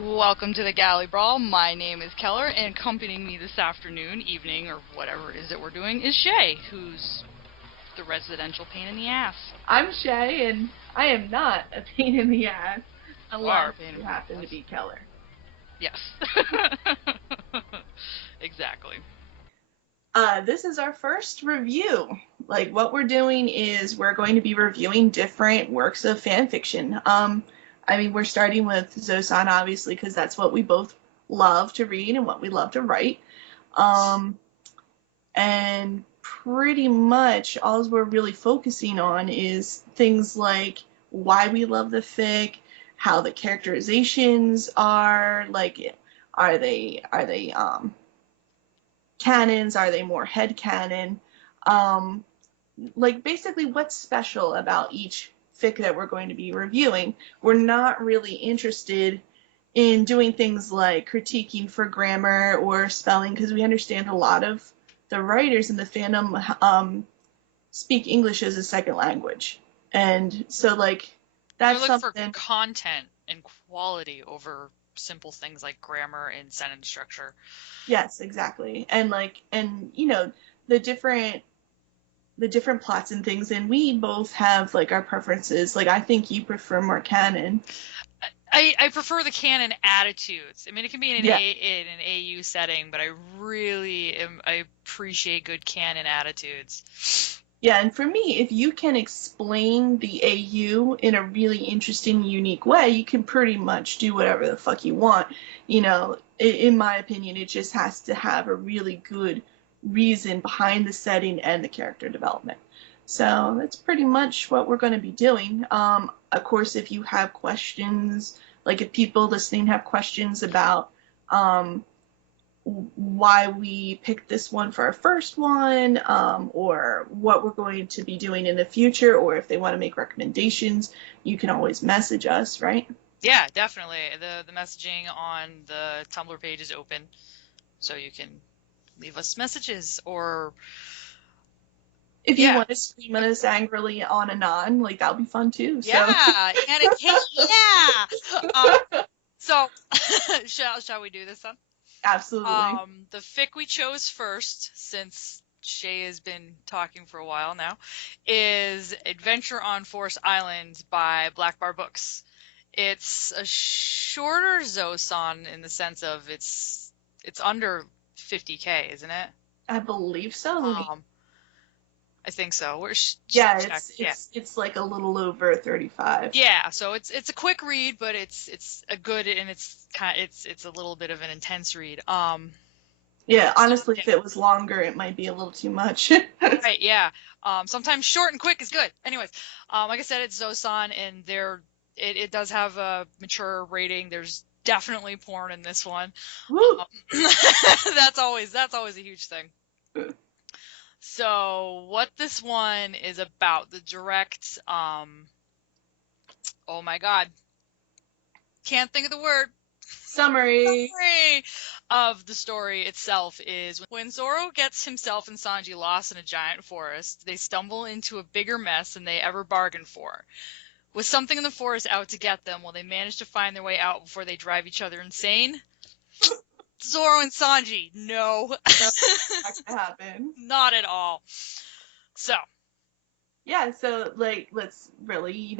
Welcome to the Galley Brawl. My name is Keller, and accompanying me this afternoon, evening, or whatever it is that we're doing, is Shae, who's the residential pain in the ass. I'm Shae, and I am not a pain in the ass, unless you ass. happen to be Keller. Yes. Exactly. This is our first review. Like, what we're doing is we're going to be reviewing different works of fan fiction. We're starting with Zosan, obviously, because that's what we both love to read and what we love to write. And pretty much all we're really focusing on is things like why we love the fic, how the characterizations are, like, are they canons, are they more head canon, like basically what's special about each fic that we're going to be reviewing. We're not really interested in doing things like critiquing for grammar or spelling, because we understand a lot of the writers in the fandom speak English as a second language. And so, like, that's You're looking something... for content and quality over simple things like grammar and sentence structure. Yes, exactly. And you know, the different plots and things, and we both have like our preferences. Like, I think you prefer more canon. I prefer the canon attitudes. I mean, it can be in Yeah. in an AU setting, but I appreciate good canon attitudes. Yeah, and for me, if you can explain the AU in a really interesting, unique way, you can pretty much do whatever the fuck you want. You know, in my opinion, it just has to have a really good reason behind the setting and the character development. So that's pretty much what we're going to be doing. Of course, if you have questions, like if people listening have questions about why we picked this one for our first one, or what we're going to be doing in the future, or if they want to make recommendations, you can always message us, right? Yeah, definitely. The messaging on the Tumblr page is open, so you can leave us messages, or if you want to scream at us angrily on Anon, like, that'll be fun too. Yeah, so. and yeah. So shall we do this then? Absolutely. The fic we chose first, since Shae has been talking for a while now, is Adventure on Forest Island by BlackBarBooks. It's a shorter Zosan in the sense of it's under 50K, isn't it? I believe so. I think so. It's like a little over 35. Yeah, so it's a quick read, but it's a good, and it's a little bit of an intense read. Yeah, honestly, if it was longer, it might be a little too much. Right, yeah. Sometimes short and quick is good. Anyways, like I said, it's Zosan, and it does have a mature rating. There's definitely porn in this one. That's always a huge thing. So what this one is about, the direct, oh my god, can't think of the word. Summary of the story itself is when Zoro gets himself and Sanji lost in a giant forest, they stumble into a bigger mess than they ever bargained for. With something in the forest out to get them, will they manage to find their way out before they drive each other insane? Zoro and Sanji, no. That's not gonna happen. Not at all. So. Yeah, so, like, let's really,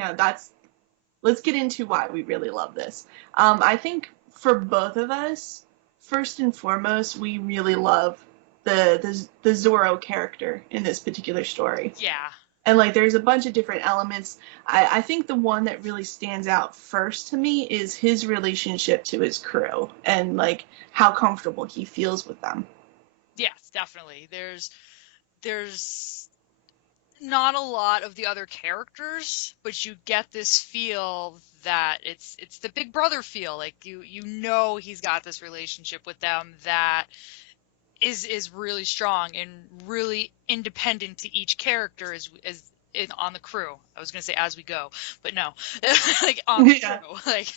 let's get into why we really love this. I think for both of us, first and foremost, we really love the Zoro character in this particular story. Yeah. And, like, there's a bunch of different elements. I think the one that really stands out first to me is his relationship to his crew and, like, how comfortable he feels with them. Yes, definitely. There's not a lot of the other characters, but you get this feel that it's the big brother feel. Like, you know he's got this relationship with them that is really strong and really independent to each character on the crew. I was gonna say as we go, but no, like on the crew. Like,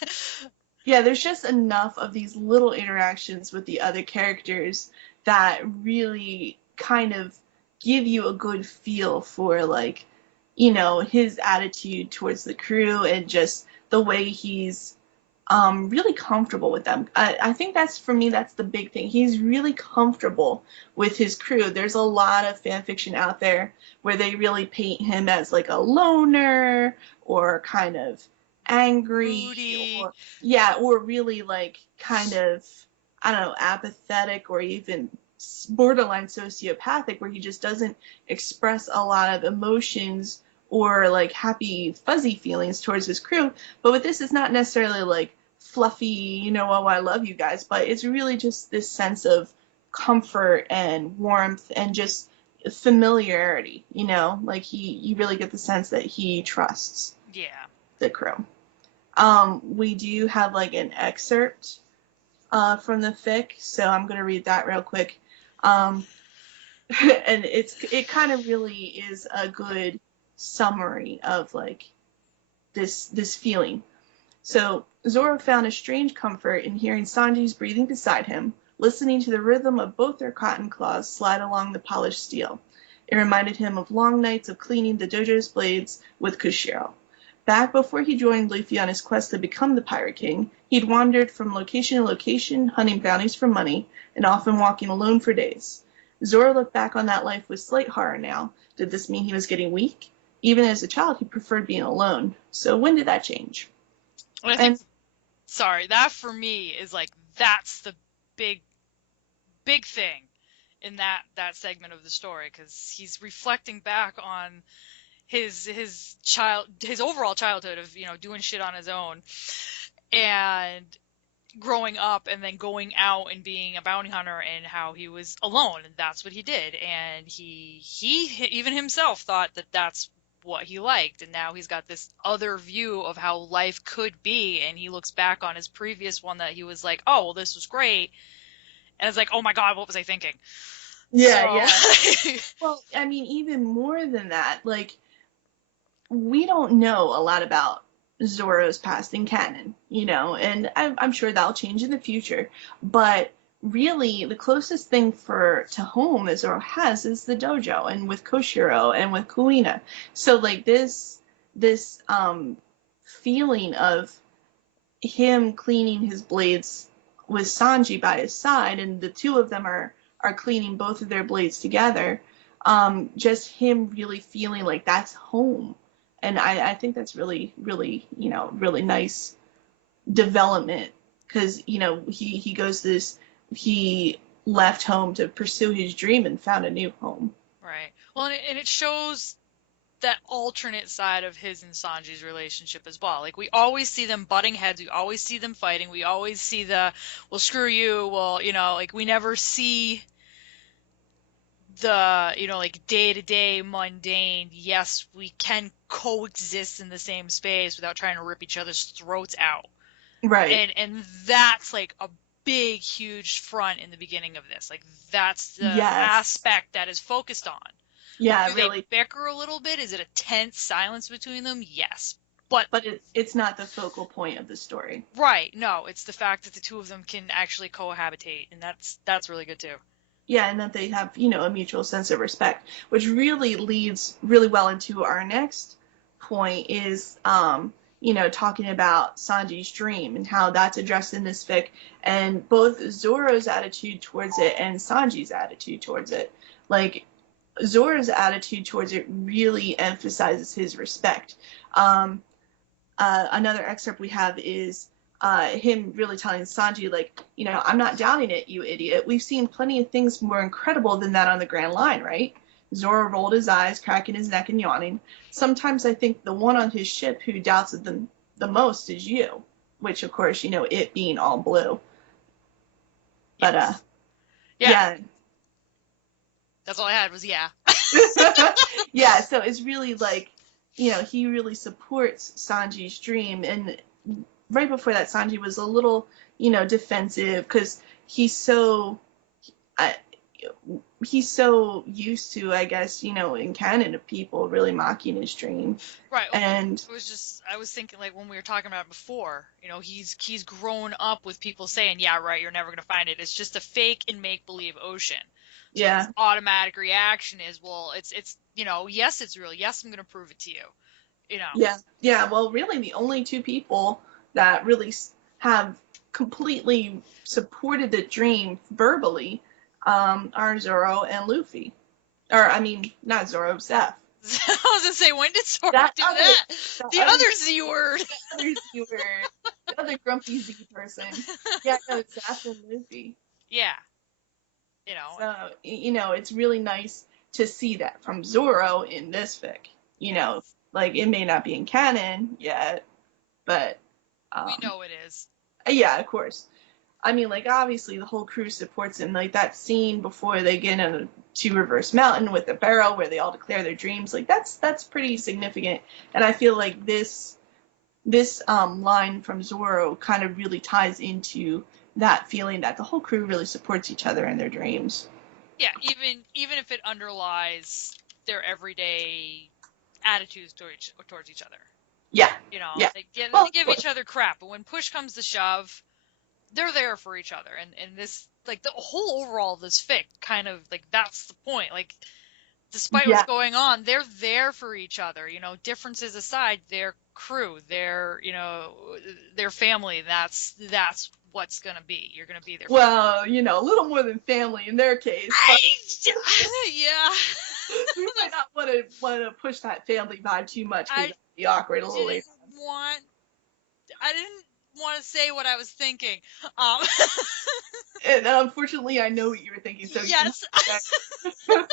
yeah, there's just enough of these little interactions with the other characters that really kind of give you a good feel for, like, his attitude towards the crew and just the way he's really comfortable with them. I think that's, for me, that's the big thing. He's really comfortable with his crew. There's a lot of fan fiction out there where they really paint him as like a loner or kind of angry, Moody. or yeah, or really like kind of, I don't know, apathetic, or even borderline sociopathic, where he just doesn't express a lot of emotions or like happy fuzzy feelings towards his crew. But with this, it's not necessarily like fluffy, oh, I love you guys, but it's really just this sense of comfort and warmth and just familiarity, like you really get the sense that he trusts Yeah. the crew. We do have like an excerpt from the fic, so I'm gonna read that real quick. Um, and it kind of really is a good summary of like this feeling. So Zoro found a strange comfort in hearing Sanji's breathing beside him, listening to the rhythm of both their cotton claws slide along the polished steel. It reminded him of long nights of cleaning the dojo's blades with Kushiro. Back before he joined Luffy on his quest to become the Pirate King, he'd wandered from location to location, hunting bounties for money, and often walking alone for days. Zoro looked back on that life with slight horror now. Did this mean he was getting weak? Even as a child, he preferred being alone. So when did that change? And I think, And sorry, that for me is like, that's the big, big thing in that segment of the story, because he's reflecting back on his overall childhood of, doing shit on his own and growing up and then going out and being a bounty hunter, and how he was alone, and that's what he did, and he even himself thought that that's what he liked, and now he's got this other view of how life could be, and he looks back on his previous one that he was like, oh well, this was great, and it's like, oh my god, what was I thinking? yeah, So yeah. Well, I mean, even more than that, like, we don't know a lot about Zoro's past in canon, and I'm sure that'll change in the future. But really, the closest thing to home that Zoro has is the dojo, and with Koshiro and with Kuina. So like this feeling of him cleaning his blades with Sanji by his side, and the two of them are cleaning both of their blades together. Just him really feeling like that's home, and I think that's really, really, really nice development, because he goes this he left home to pursue his dream and found a new home. right. Well, and it shows that alternate side of his and Sanji's relationship as well. Like, we always see them butting heads, we always see them fighting, we always see well, screw you, well, like, we never see the, like, day-to-day mundane, yes, we can coexist in the same space without trying to rip each other's throats out. Right. And that's like a big, huge front in the beginning of this. Like, that's the Yes. aspect that is focused on. Like, Yeah, do they really. bicker a little bit? Is it a tense silence between them? Yes. But, But it's not the focal point of the story. right, no, it's the fact that the two of them can actually cohabitate, and that's really good too. Yeah, and that they have, a mutual sense of respect, which really leads really well into our next point is, talking about Sanji's dream and how that's addressed in this fic, and both Zoro's attitude towards it and Sanji's attitude towards it. Like, Zoro's attitude towards it really emphasizes his respect. Um, Another excerpt we have is him really telling Sanji, like, I'm not doubting it, you idiot. We've seen plenty of things more incredible than that on the Grand Line, right? Zoro rolled his eyes, cracking his neck and yawning. Sometimes I think the one on his ship who doubts it the most is you. Which, of course, it being all blue. But, Yes. Yeah. yeah. That's all I had was yeah. Yeah, so it's really like, he really supports Sanji's dream. And right before that, Sanji was a little, defensive, because uh, he's so used to, I guess, in canon, of people really mocking his dream. Right. And I was thinking, like, when we were talking about it before, he's grown up with people saying, yeah, right, you're never going to find it. It's just a fake and make believe ocean. So his yeah, automatic reaction is, well, it's yes, it's real. Yes, I'm going to prove it to you. yeah, yeah. Well, really, the only two people that really have completely supported the dream verbally are Zoro and Luffy. Or, I mean, not Zoro, Zeph. I was gonna say, when did Sora That do other, that? the The other, other Z word. the other Z word, the other grumpy Z person. Yeah, no, Zeph and Luffy. Yeah, you know, So, it's really nice to see that from Zoro in this fic. yes, Like it may not be in canon yet, but we um, know it is. yeah, of course. I mean, like obviously the whole crew supports him. Like that scene before they get to Reverse Mountain with the barrel, where they all declare their dreams. Like that's pretty significant. And I feel like this line from Zoro kind of really ties into that feeling that the whole crew really supports each other in their dreams. Yeah, even if it underlies their everyday attitudes towards each other. Yeah, You know, yeah. they Well, of give each course. other crap, but when push comes to shove, they're there for each other. And this, like, the whole overall of this fic kind of, like, that's the point. Like, despite what's Yeah. going on, they're there for each other. You know, differences aside, their crew, their family. That's what's gonna be. You're gonna be there for. Well, a little more than family in their case, but I, yeah. we might not want to push that family vibe too much because I that'd be awkward a little didn't later. want. I didn't want to say what I was thinking. Um, And unfortunately, I know what you were thinking, so you yes. have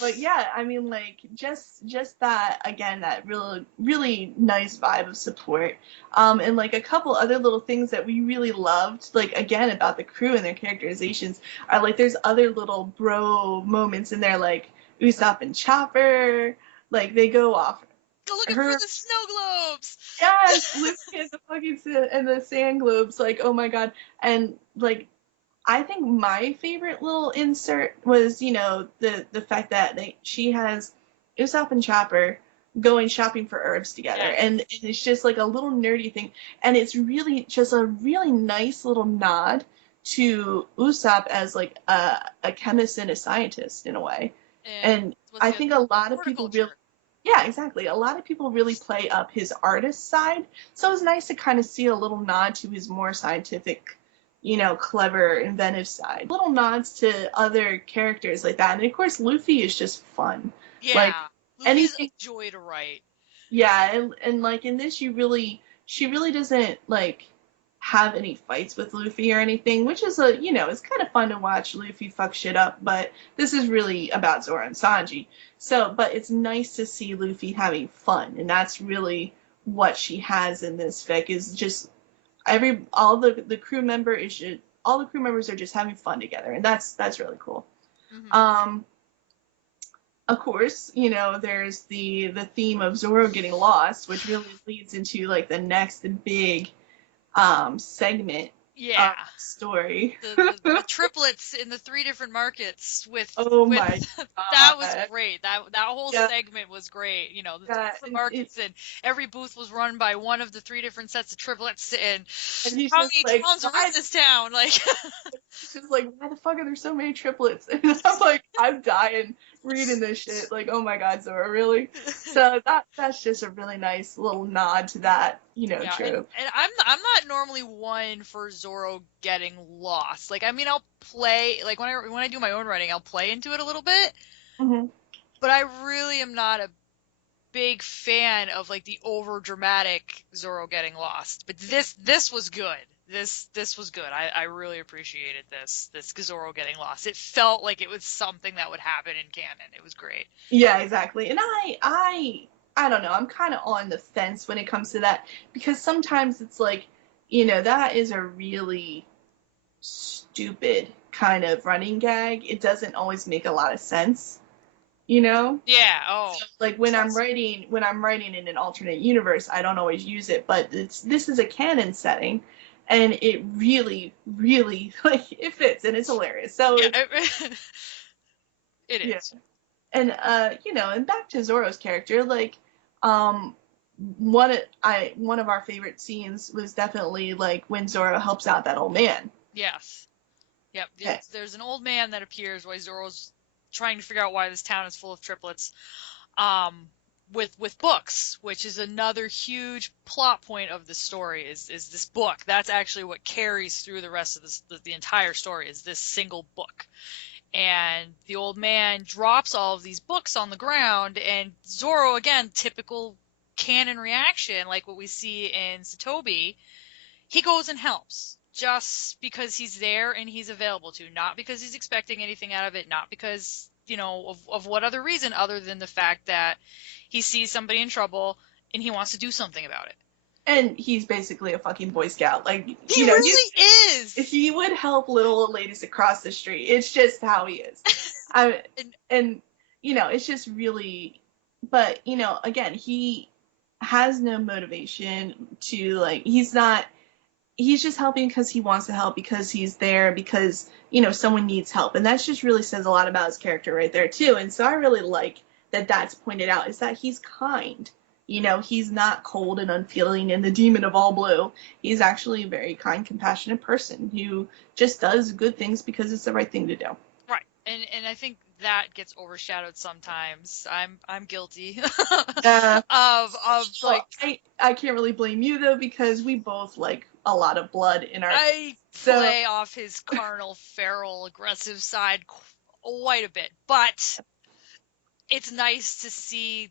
but yeah, I mean, like just that again, that really nice vibe of support, and like a couple other little things that we really loved, like again about the crew and their characterizations, are like there's other little bro moments in there, like Usopp and Chopper, like they go off Go looking for her. the snow globes. Yes, Luffy and the fucking and the sand globes, like oh my god, and like I think my favorite little insert was, the fact that she has Usopp and Chopper going shopping for herbs together, Yes. and it's just like a little nerdy thing, and it's really just a really nice little nod to Usopp as like a chemist and a scientist in a way, And and what's I the other think a one? lot of people really. Horticulture. Yeah, exactly. A lot of people really play up his artist side, so it's nice to kind of see a little nod to his more scientific, clever, inventive side. Little nods to other characters like that. And of course, Luffy is just fun. Like Yeah. Luffy's a anything, joy to write. yeah, and like in this, she really doesn't like have any fights with Luffy or anything, which is it's kind of fun to watch Luffy fuck shit up, but this is really about Zoro and Sanji. So, but it's nice to see Luffy having fun, and that's really what she has in this fic is just the crew member is just, all the crew members are just having fun together, and that's really cool. Hmm. Um, of course, there's the theme of Zoro getting lost, which really leads into like the next big segment Yeah. of the story. The triplets in the three different markets Oh with my that was god. great. That whole Yeah, segment was great. You know, the three yeah, different and markets, and every booth was run by one of the three different sets of triplets. And he's how just many like, towns are in this town? Like, he's just like, why the fuck are there so many triplets? And I'm like, I'm dying reading this shit. Like, oh my god, Zora, really? So that's just a really nice little nod to that, yeah, trope. and I'm not normally one for Zoro getting lost. Like, I mean, I'll play like when I do my own writing, I'll play into it a little bit, Hmm. but I really am not a big fan of like the over dramatic Zoro getting lost. But this was good. This was good. I really appreciated this Zoro getting lost. It felt like it was something that would happen in canon. It was great. Yeah, exactly. And I don't know. I'm kind of on the fence when it comes to that because sometimes it's like, that is a really stupid kind of running gag. It doesn't always make a lot of sense, you know? Yeah. Oh, Like trust me. when I'm writing in an alternate universe, I don't always use it, but this is a canon setting and it really like it fits and it's hilarious. So Yeah, it's it yeah. is. And and back to Zoro's character, like um one of our favorite scenes was definitely like when Zoro helps out that old man. Yes. Yep. Okay. There's an old man that appears while Zoro's trying to figure out why this town is full of triplets. Um, with books, which is another huge plot point of the story, is this book. That's actually what carries through the rest of the entire story, is this single book. And the old man drops all of these books on the ground, and Zoro, again, typical canon reaction, like what we see in Satobi, he goes and helps just because he's there and he's available to, not because he's expecting anything out of it, not because, of what other reason other than the fact that he sees somebody in trouble and he wants to do something about it. And he's basically a fucking Boy Scout. Like, he really is. He would help little old ladies across the street. It's just how he is. And it's just really, but, again, he has no motivation to, like, he's just helping because he wants to help, because he's there, because, someone needs help. And that just really says a lot about his character right there, too. And so I really like that that's pointed out, is that he's kind. He's not cold and unfeeling and the demon of all blue. He's actually a very kind, compassionate person who just does good things because it's the right thing to do. Right. And I think that gets overshadowed sometimes. I'm guilty of like, I can't really blame you though, because we both like a lot of blood in our I play off his carnal, feral, aggressive side quite a bit, but it's nice to see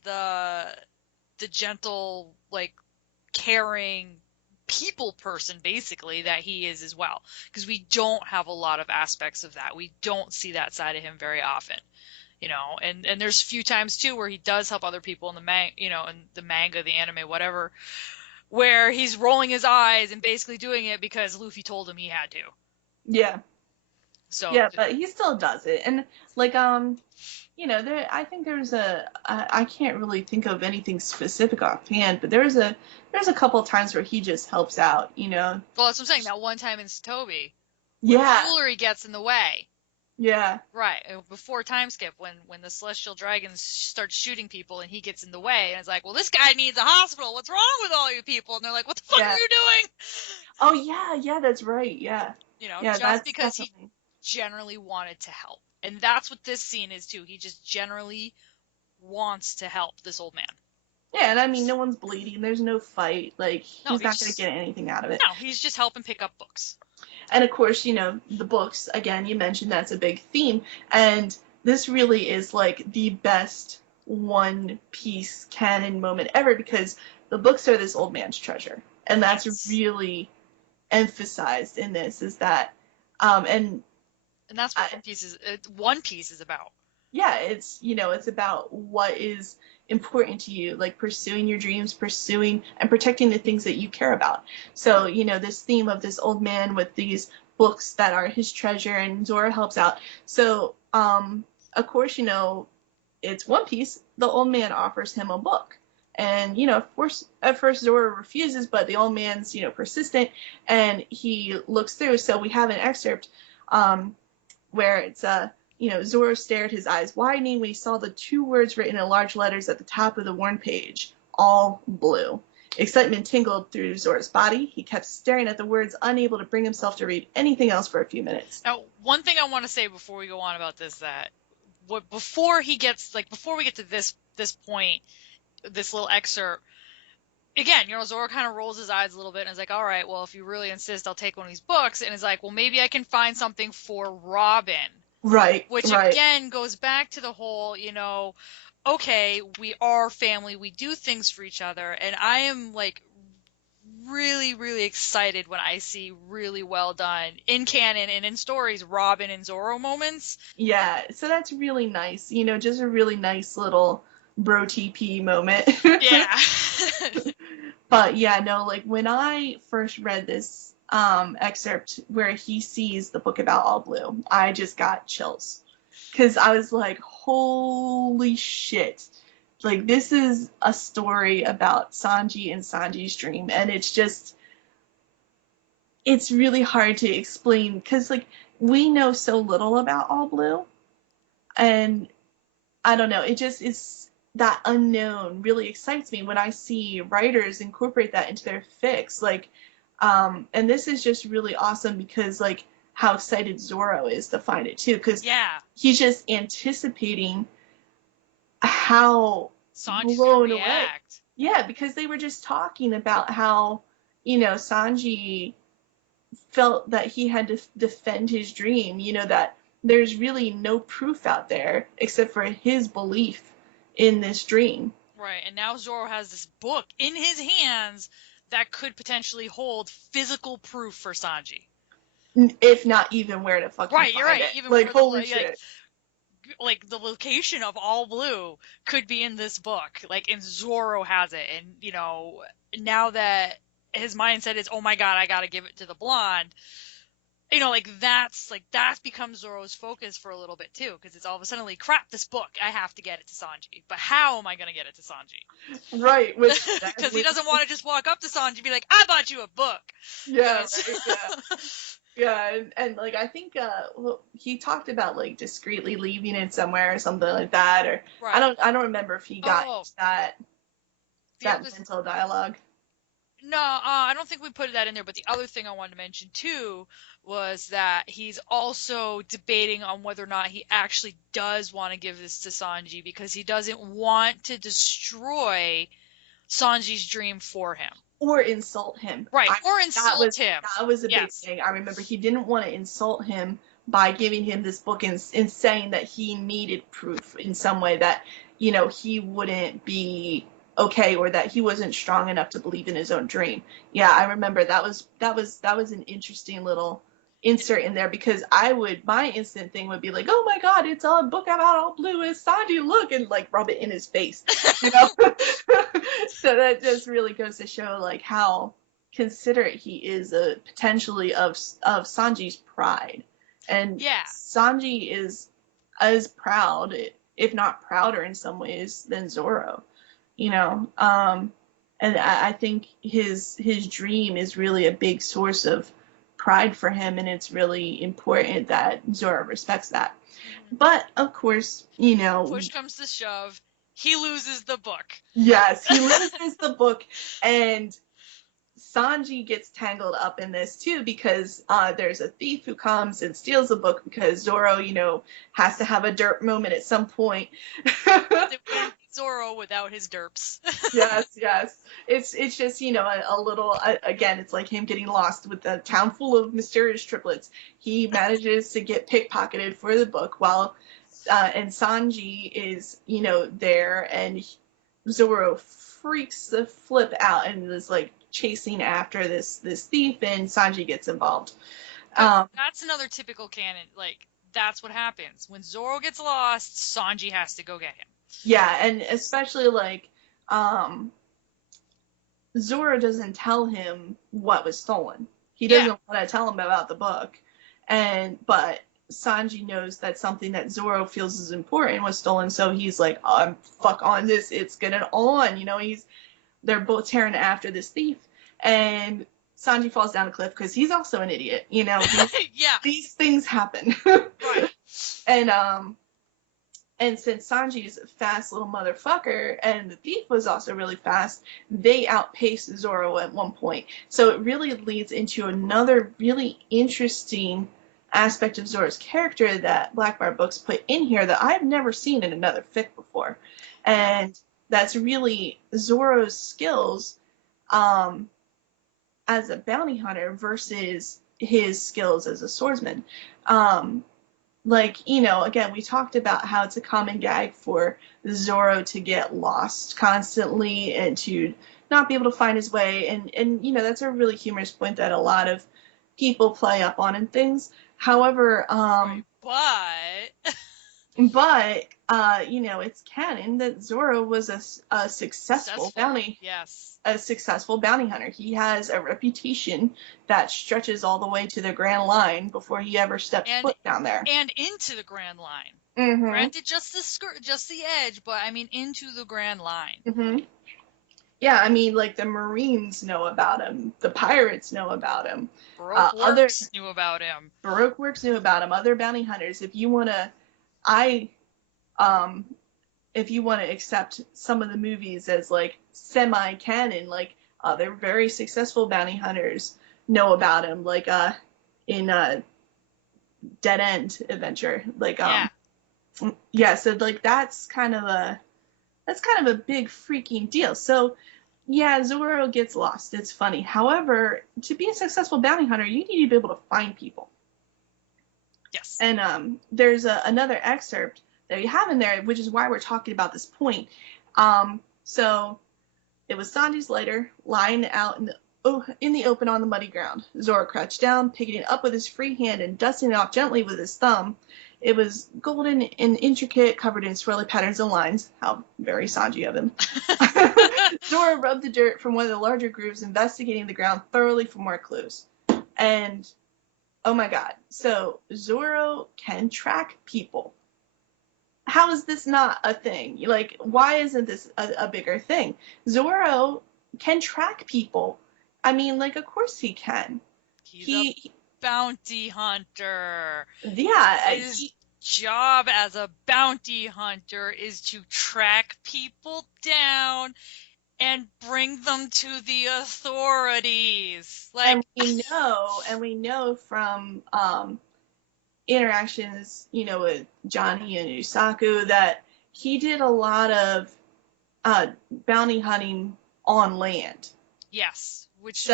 the gentle, like, caring people person, basically, that he is as well, because we don't have a lot of aspects of that. We don't see that side of him very often, and there's a few times too where he does help other people in the manga, the anime, whatever, where he's rolling his eyes and basically doing it because Luffy told him he had to. Yeah. So yeah, but he still does it. And like I think there's I can't really think of anything specific offhand, but there's a couple of times where he just helps out, Well, that's what I'm saying. That one time in Satobi, yeah, jewelry gets in the way. Yeah. Right. Before time skip, when the celestial dragons start shooting people and he gets in the way, and it's like, well, this guy needs a hospital. What's wrong with all you people? And they're like, what the fuck are you doing? Oh yeah, that's right. Yeah. Just because he generally wanted to help. And that's what this scene is too. He just generally wants to help this old man. Yeah, and I mean, no one's bleeding. There's no fight. Like, he's not going to get anything out of it. No, he's just helping pick up books. And of course, the books, again, you mentioned that's a big theme. And this really is like the best One Piece canon moment ever, because the books are this old man's treasure. And that's really emphasized in this, is that, and that's what One Piece is about. Yeah, it's about what is important to you, like pursuing your dreams, pursuing and protecting the things that you care about. So, this theme of this old man with these books that are his treasure, and Zoro helps out. So, of course, it's One Piece. The old man offers him a book. And, of course, at first Zoro refuses, but the old man's, persistent, and he looks through. So we have an excerpt where it's Zoro stared, his eyes widening, when he saw the two words written in large letters at the top of the worn page, all blue. Excitement tingled through Zoro's body. He kept staring at the words, unable to bring himself to read anything else for a few minutes. Now, one thing I want to say before we go on about this, that before we get to this point, this little excerpt, again, Zoro kind of rolls his eyes a little bit and is like, all right, well, if you really insist, I'll take one of these books. And is like, well, maybe I can find something for Robin. Right. Which, again, goes back to the whole, okay, we are family, we do things for each other. And I am, like, really, really excited when I see really well done in canon and in stories Robin and Zoro moments. Yeah, so that's really nice. Just a really nice little bro TP moment. Yeah. But yeah, no, like when I first read this excerpt where he sees the book about All Blue, I just got chills. Because I was like, holy shit. Like, this is a story about Sanji and Sanji's dream. And it's really hard to explain. Because, like, we know so little about All Blue. And I don't know, it just is, that unknown really excites me when I see writers incorporate that into their fics. Like, and this is just really awesome because, like, how excited Zoro is to find it too, because he's just anticipating how Sanji's gonna blown away. react. Yeah, because they were just talking about how, Sanji felt that he had to defend his dream, that there's really no proof out there except for his belief in this dream. Right, and now Zoro has this book in his hands that could potentially hold physical proof for Sanji. If not even where to fucking Right, you're find right. it. Even Like, where the holy shit. like the location of All Blue could be in this book. Like, and Zoro has it, and now that his mindset is, oh my god, I gotta give it to the blonde. That's become Zoro's focus for a little bit too, because it's all of a sudden like, crap, this book, I have to get it to Sanji. But how am I gonna get it to Sanji? Right, Because he doesn't want to just walk up to Sanji and be like, I bought you a book. yeah, right, yeah. Yeah, and like I think well, he talked about like discreetly leaving it somewhere or something like that, or Right. I don't remember if he got Oh, that yeah, this, mental dialogue. no, I don't think we put that in there. But the other thing I wanted to mention too was that he's also debating on whether or not he actually does want to give this to Sanji, because he doesn't want to destroy Sanji's dream for him. Or insult him. Right, or insult him. That was a big Yes. thing. I remember he didn't want to insult him by giving him this book and saying that he needed proof in some way that, he wouldn't be okay, or that he wasn't strong enough to believe in his own dream. Yeah, I remember that was an interesting little insert in there, because my instant thing would be like, oh my god, it's a book about All Blue, is Sanji, look, and like rub it in his face, So that just really goes to show like how considerate he is, potentially of Sanji's pride. And Yeah. Sanji is as proud, if not prouder in some ways, than Zoro, and I think his dream is really a big source of pride for him, and it's really important that Zoro respects that. Mm-hmm. But of course, push comes to shove, he loses the book. Yes, he loses the book, and Sanji gets tangled up in this too, because there's a thief who comes and steals the book, because Zoro, has to have a derp moment at some point. Zoro without his derps. Yes. It's just, a little, again, it's like him getting lost with a town full of mysterious triplets. He manages to get pickpocketed for the book, while and Sanji is, there, and Zoro freaks the flip out and is like chasing after this thief, and Sanji gets involved. That's another typical canon. Like, that's what happens when Zoro gets lost. Sanji has to go get him. Yeah, and especially like Zoro doesn't tell him what was stolen. He doesn't want to tell him about the book, but Sanji knows that something that Zoro feels is important was stolen, so he's like, I'm fuck on this, it's gonna on, they're both tearing after this thief, and Sanji falls down a cliff because he's also an idiot, these things happen. Right. And since Sanji's a fast little motherfucker, and the thief was also really fast, they outpaced Zoro at one point. So it really leads into another really interesting aspect of Zoro's character that BlackBarBooks put in here that I've never seen in another fic before. And that's really Zoro's skills as a bounty hunter versus his skills as a swordsman. Again, we talked about how it's a common gag for Zoro to get lost constantly and to not be able to find his way. And that's a really humorous point that a lot of people play up on and things. However, but it's canon that Zoro was a successful bounty. Yes. A successful bounty hunter. He has a reputation that stretches all the way to the Grand Line before he ever stepped foot down there. And into the Grand Line. Mm-hmm. Granted, just the edge, but I mean into the Grand Line. Mm-hmm. Yeah, I mean, like, the Marines know about him. The pirates know about him. Baroque Works knew about him. Baroque Works knew about him. Other bounty hunters. If you want to accept some of the movies as, like, semi-canon, like, other very successful bounty hunters know about him. Like, in Dead End Adventure. Like, so, like, that's kind of That's kind of a big freaking deal. So, yeah, Zoro gets lost. It's funny. However, to be a successful bounty hunter, you need to be able to find people. Yes. And there's another excerpt that you have in there, which is why we're talking about this point. So it was Sanji's lighter lying out in the open on the muddy ground. Zoro crouched down, picking it up with his free hand and dusting it off gently with his thumb. It was golden and intricate, covered in swirly patterns and lines. How very Sanji of him. Zoro rubbed the dirt from one of the larger grooves, investigating the ground thoroughly for more clues. And oh my god, so Zoro can track people. How is this not a thing? Like, why isn't this a bigger thing? Zoro can track people. I mean, like, of course he can. He's a bounty hunter. Yeah. His job as a bounty hunter is to track people down and bring them to the authorities. Like, and we know from interactions, with Johnny and Usaku that he did a lot of bounty hunting on land. Yes, which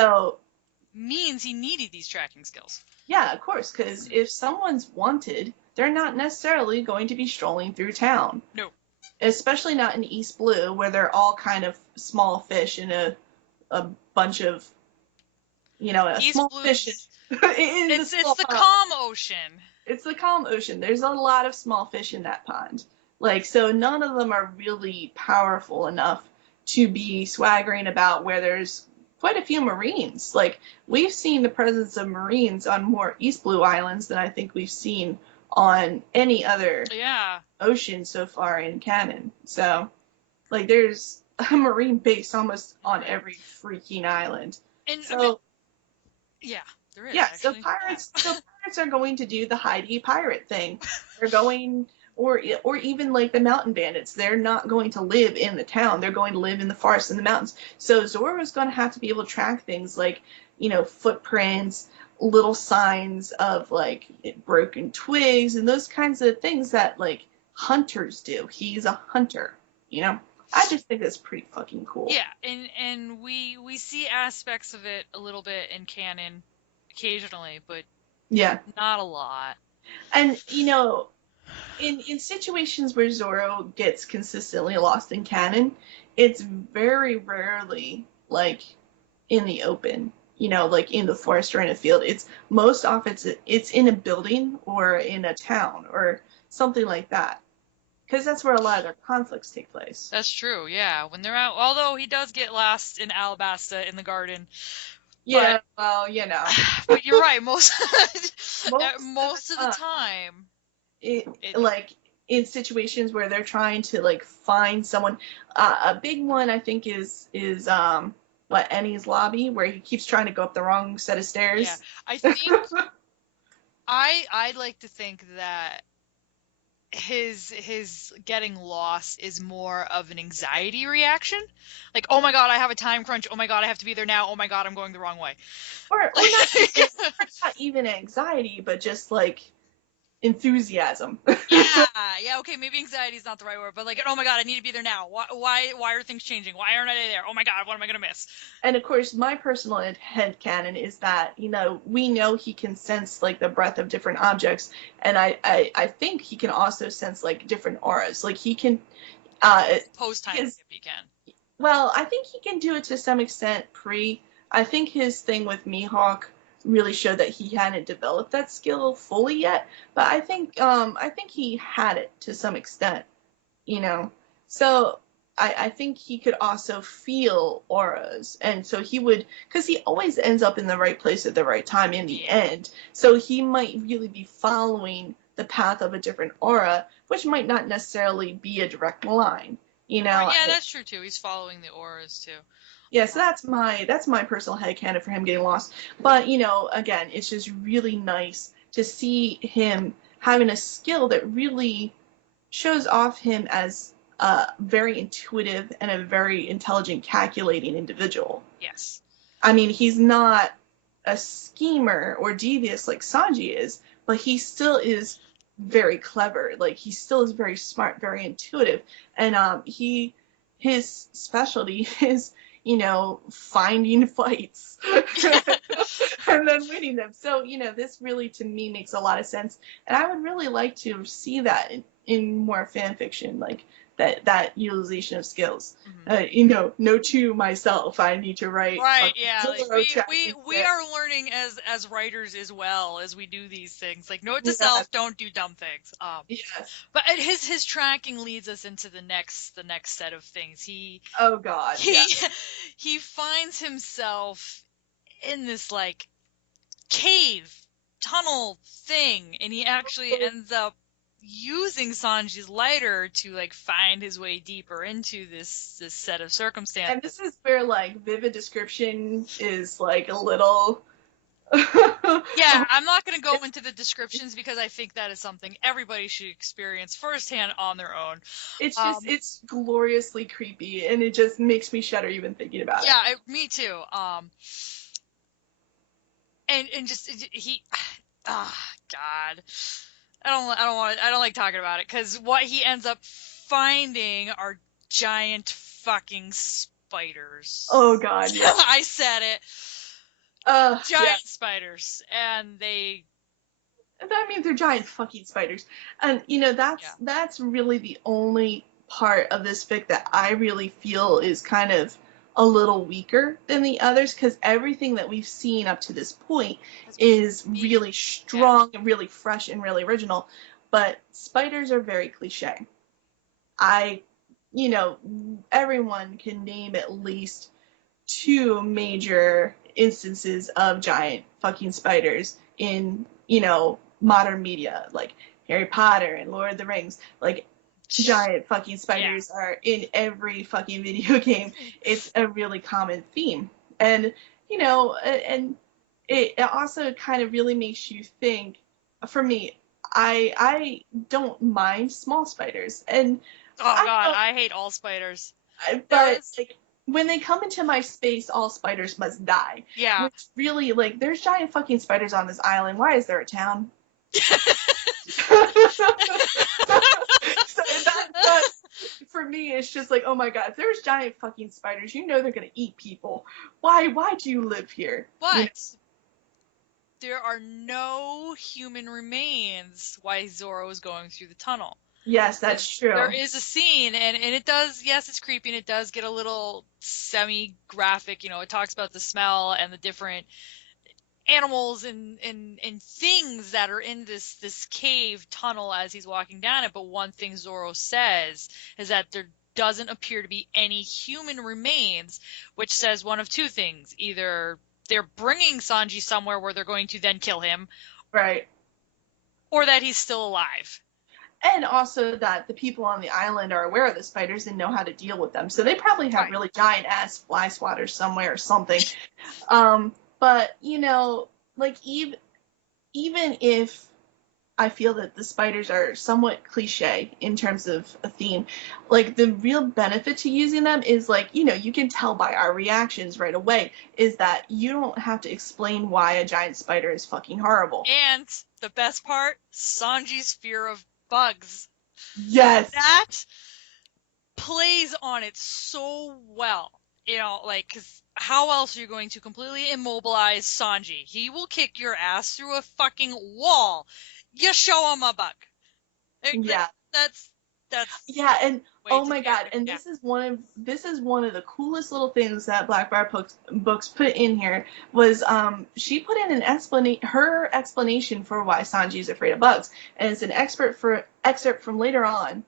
means he needed these tracking skills. Yeah, of course, because if someone's wanted, they're not necessarily going to be strolling through town. No. Especially not in East Blue, where they're all kind of small fish in a bunch of, small fish. It's the calm ocean. It's the calm ocean. There's a lot of small fish in that pond. Like, so none of them are really powerful enough to be swaggering about where there's quite a few Marines. Like, we've seen the presence of Marines on more East Blue Islands than I think we've seen on any other ocean so far in canon. So, like, there's a Marine base almost on every freaking island. And so, there is. Yeah, actually. so pirates are going to do the Heidi pirate thing. They're going, or even like the mountain bandits. They're not going to live in the town. They're going to live in the forests and the mountains. So Zoro's going to have to be able to track things like, footprints, little signs of like broken twigs, and those kinds of things that like hunters do. He's a hunter, I just think that's pretty fucking cool. Yeah, and we see aspects of it a little bit in canon occasionally, but not a lot. And in situations where Zoro gets consistently lost in canon, it's very rarely like in the open, like in the forest or in a field. It's most often it's in a building or in a town or something like that. Because that's where a lot of their conflicts take place. That's true, yeah. When they're out, although he does get lost in Alabasta in the garden. Yeah, well, But you're right, most of the time. Like, in situations where they're trying to, like, find someone. A big one, I think, is Ennie's lobby, where he keeps trying to go up the wrong set of stairs. Yeah, I think... I'd like to think that his getting lost is more of an anxiety reaction. Like, oh my god, I have a time crunch. Oh my god, I have to be there now. Oh my god, I'm going the wrong way. Or not even anxiety, but just like enthusiasm. yeah, okay, maybe anxiety is not the right word, but like, oh my god, I need to be there now. Why are things changing? Why aren't I there? Oh my god, what am I gonna miss? And of course, my personal headcanon is that, we know he can sense like the breadth of different objects, and I think he can also sense like different auras. Like he can post time if he can. Well, I think he can do it to some extent I think his thing with Mihawk really showed that he hadn't developed that skill fully yet, but I think he had it to some extent, so I think he could also feel auras, and so he would, because he always ends up in the right place at the right time in the end, so he might really be following the path of a different aura, which might not necessarily be a direct line, Yeah, that's true too. He's following the auras too. Yeah, so that's my personal headcanon for him getting lost. But, again, it's just really nice to see him having a skill that really shows off him as a very intuitive and a very intelligent, calculating individual. Yes. I mean, he's not a schemer or devious like Sanji is, but he still is very clever. Like, he still is very smart, very intuitive. And he his specialty is, finding fights and then winning them. So, this really to me makes a lot of sense. And I would really like to see that in more fan fiction, like that utilization of skills. Mhm. Note to myself, I need to write Right, fucking yeah, like Zoro we are learning as writers as well as we do these things. Like, note to Yes, self, don't do dumb things. yes. But his tracking leads us into the next set of things. Oh God, He yeah. he finds himself in this like cave tunnel thing, and he actually ends up using Sanji's lighter to like find his way deeper into this set of And circumstances. this is where like vivid description is like a little. Yeah, I'm not going to go into the descriptions because I think that is something everybody should experience firsthand on their own. It's gloriously creepy, and it just makes me shudder even thinking about it. Yeah, me too. And just he, God, I don't like talking about it because what he ends up finding are giant fucking spiders. Oh God, yeah. I said it. Yeah. Giant spiders, and they. I mean, they're giant fucking spiders, and that's really the only part of this fic that I really feel is kind of a little weaker than the others, because everything that we've seen up to this point is really strong and really fresh and really original, but spiders are very cliche. I, everyone can name at least two major instances of giant fucking spiders in, modern media, like Harry Potter and Lord of the Rings. Like, giant fucking spiders are in every fucking video game. It's a really common theme. And, and it also kind of really makes you think, for me, I don't mind small spiders. And Oh God, I hate all spiders. but like when they come into my space, all spiders must die. Yeah. Which really, like, there's giant fucking spiders on this island. Why is there a town? So for me, it's just like, oh my God, if there's giant fucking spiders, they're gonna eat people. Why do you live here? But there are no human remains while Zoro is going through the tunnel. Yes, that's true. There is a scene, and it does, yes, it's creepy, and it does get a little semi-graphic. It talks about the smell and the different animals and things that are in this cave tunnel as he's walking down it. But one thing Zoro says is that there doesn't appear to be any human remains, which says one of two things. Either they're bringing Sanji somewhere where they're going to then kill him. Right. Or that he's still alive. And also that the people on the island are aware of the spiders and know how to deal with them. So they probably have really giant ass fly swatters somewhere or something. But, like, even if I feel that the spiders are somewhat cliche in terms of a theme, like, the real benefit to using them is, like, you can tell by our reactions right away, is that you don't have to explain why a giant spider is fucking horrible. And the best part, Sanji's fear of bugs. Yes. That plays on it so well. Because how else are you going to completely immobilize Sanji? He will kick your ass through a fucking wall. You show him a bug. Yeah. That's yeah, and oh my God, and this is one of the coolest little things that BlackBarBooks put in here was she put in her explanation for why Sanji is afraid of bugs, and it's an excerpt from later on,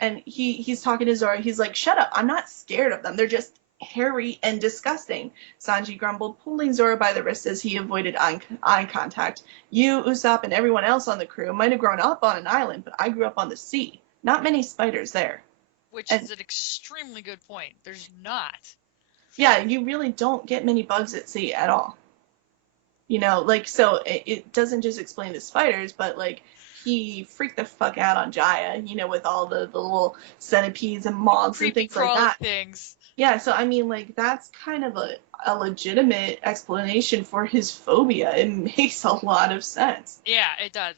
and he's talking to Zoro. He's like, "Shut up! I'm not scared of them. They're just hairy and disgusting." Sanji grumbled, pulling Zoro by the wrist as he avoided eye contact. "You, Usopp, and everyone else on the crew might have grown up on an island, but I grew up on the sea. Not many spiders there." Which is an extremely good point. There's not. Yeah, you really don't get many bugs at sea at all. So it doesn't just explain the spiders, but, like, he freaked the fuck out on Jaya, with all the little centipedes and moths and things like that. Things. Yeah, so I mean, like, that's kind of a legitimate explanation for his phobia. It makes a lot of sense. Yeah, it does.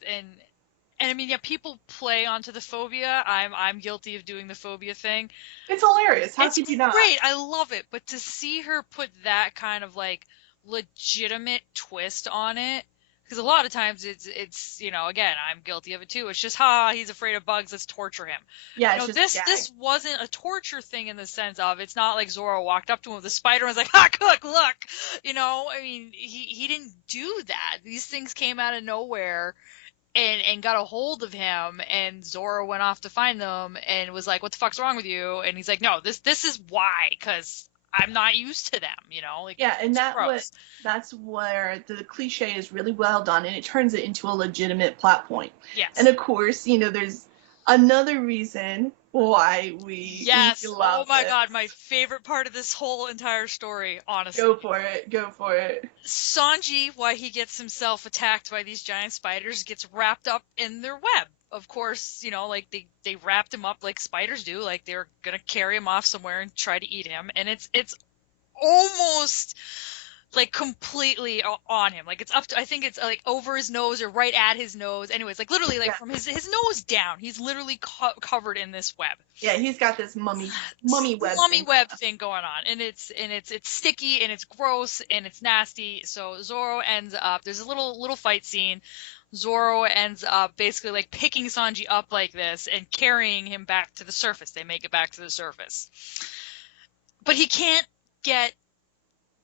And I mean, yeah, people play onto the phobia. I'm guilty of doing the phobia thing. It's hilarious. How It's could you not? great. I love it. But to see her put that kind of like legitimate twist on it, because a lot of times it's again, I'm guilty of it too. It's just he's afraid of bugs, let's torture him. Yeah, it's just a gag. This wasn't a torture thing in the sense of it's not like Zoro walked up to him with a spider and was like, "Ha, cook, look." I mean, he didn't do that. These things came out of nowhere and got a hold of him, and Zoro went off to find them and was like, "What the fuck's wrong with you?" And he's like, "No, this is why, because I'm not used to them, like Yeah, and it's gross." that's where the cliche is really well done, and it turns it into a legitimate plot point. And Yes. of course, there's another reason why we Yes. Oh love my this. God, my favorite part of this whole entire story, honestly. Go for it. Go for it. Sanji, why he gets himself attacked by these giant spiders, gets wrapped up in their web. Of course, like they wrapped him up like spiders do, like they're gonna carry him off somewhere and try to eat him. And it's almost like completely on him. Like it's up to, I think it's like over his nose or right at his nose. Anyways, like literally like Yeah. from his nose down, he's literally covered in this web. Yeah, he's got this mummy web Mummy thing. web thing going on, and it's sticky and it's gross and it's nasty. So Zoro ends up, there's a little fight scene. Zoro ends up basically like picking Sanji up like this and carrying him back to the surface. They make it back to the surface, but he can't get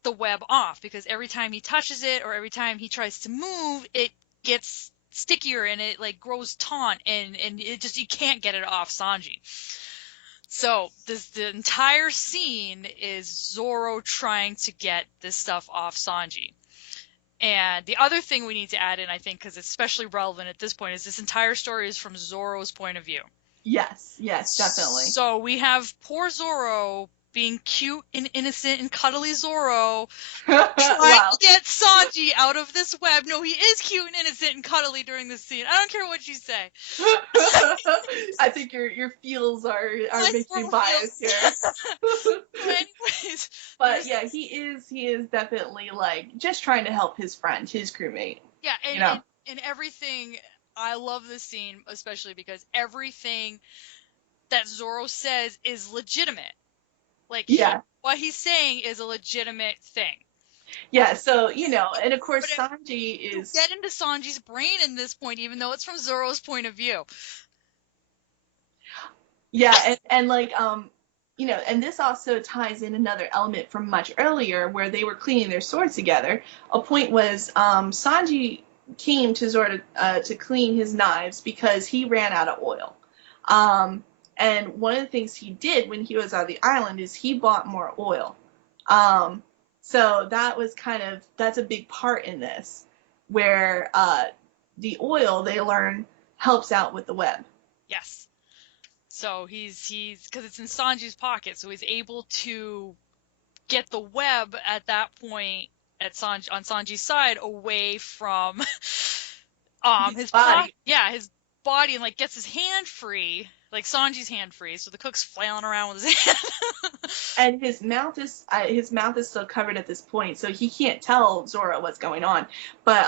the web off because every time he touches it or every time he tries to move, it gets stickier and it like grows taut, and it just, you can't get it off Sanji. So the entire scene is Zoro trying to get this stuff off Sanji. And the other thing we need to add in, I think, because it's especially relevant at this point, is this entire story is from Zoro's point of view. Yes, definitely. So we have poor Zoro being cute and innocent and cuddly Zoro trying to get Sanji out of this web. No, he is cute and innocent and cuddly during this scene. I don't care what you say. I think your feels are making me biased here. Anyways, but yeah, he is definitely like just trying to help his friend, his crewmate. yeah, and everything. I love this scene especially because everything that Zoro says is legitimate. Like, what he's saying is a legitimate thing. Yeah, so, and of course Sanji is... Get into Sanji's brain in this point, even though it's from Zoro's point of view. Yeah, and like, and this also ties in another element from much earlier where they were cleaning their swords together. A point was Sanji came to Zoro to clean his knives because he ran out of oil. And one of the things he did when he was on the island is he bought more oil. So that's a big part in this, where the oil, they learn, helps out with the web. Yes. So he's because it's in Sanji's pocket, so he's able to get the web at that point on Sanji's side away from his body. His body, and like gets his hand free. Like Sanji's hand free, so the cook's flailing around with his hand. And his mouth is still covered at this point, so he can't tell Zoro what's going on. But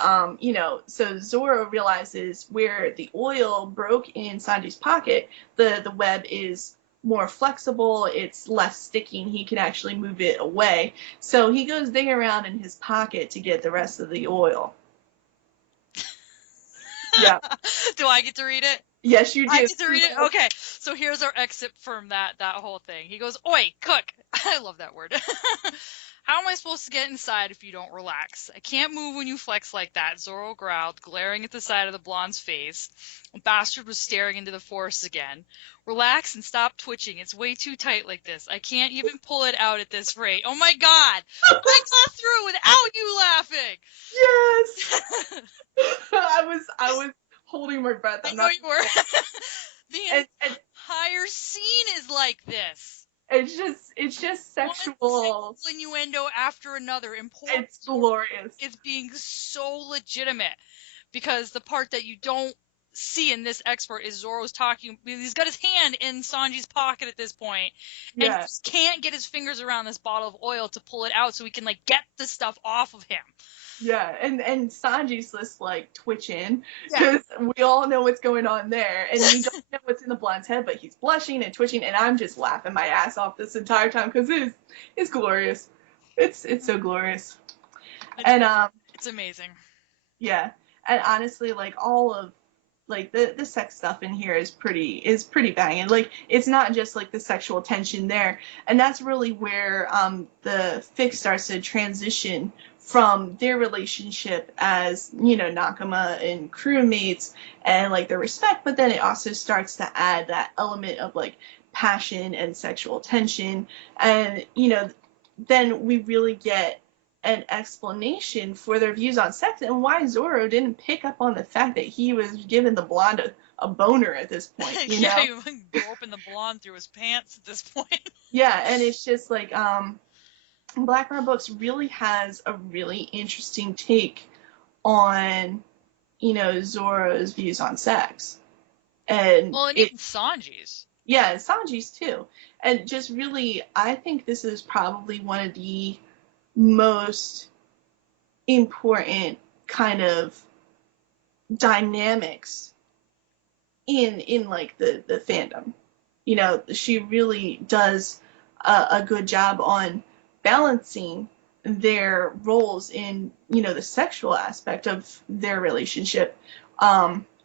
so Zoro realizes where the oil broke in Sanji's pocket, the web is more flexible, it's less sticky, and he can actually move it away. So he goes digging around in his pocket to get the rest of the oil. Yeah. Do I get to read it? Yes, you do. I get to read it? Okay. So here's our excerpt from that whole thing. He goes, "Oi, cook." I love that word. "How am I supposed to get inside if you don't relax? I can't move when you flex like that," Zoro growled, glaring at the side of the blonde's face. The bastard was staring into the forest again. "Relax and stop twitching. It's way too tight like this. I can't even pull it out at this rate." Oh my God! I got through without you laughing! Yes! I was holding my breath. I know you were. The entire scene is like this. It's just sexual. One innuendo after another. Important. It's glorious. It's being so legitimate because the part that you don't see in this expert is Zoro's talking. He's got his hand in Sanji's pocket at this point, and he Yeah. just can't get his fingers around this bottle of oil to pull it out so he can like get the stuff off of him. Yeah, and Sanji's just like twitching Yeah. because we all know what's going on there, and we don't know what's in the blonde's head, but he's blushing and twitching, and I'm just laughing my ass off this entire time because it's glorious. It's so glorious, and It's amazing. yeah, and honestly, like all of like the sex stuff in here is pretty banging. Like it's not just like the sexual tension there, and that's really where the fic starts to transition from their relationship as Nakama and crewmates and like their respect, but then it also starts to add that element of like passion and sexual tension, and then we really get an explanation for their views on sex and why Zoro didn't pick up on the fact that he was giving the blonde a boner at this point, Yeah, you go open the blonde through his pants at this point. Yeah, and it's just like BlackBarBooks really has a really interesting take on Zoro's views on sex, and Well, and even Sanji's. yeah, and Sanji's too, and just really, I think this is probably one of the most important kind of dynamics in like the fandom. She really does a good job on balancing their roles in the sexual aspect of their relationship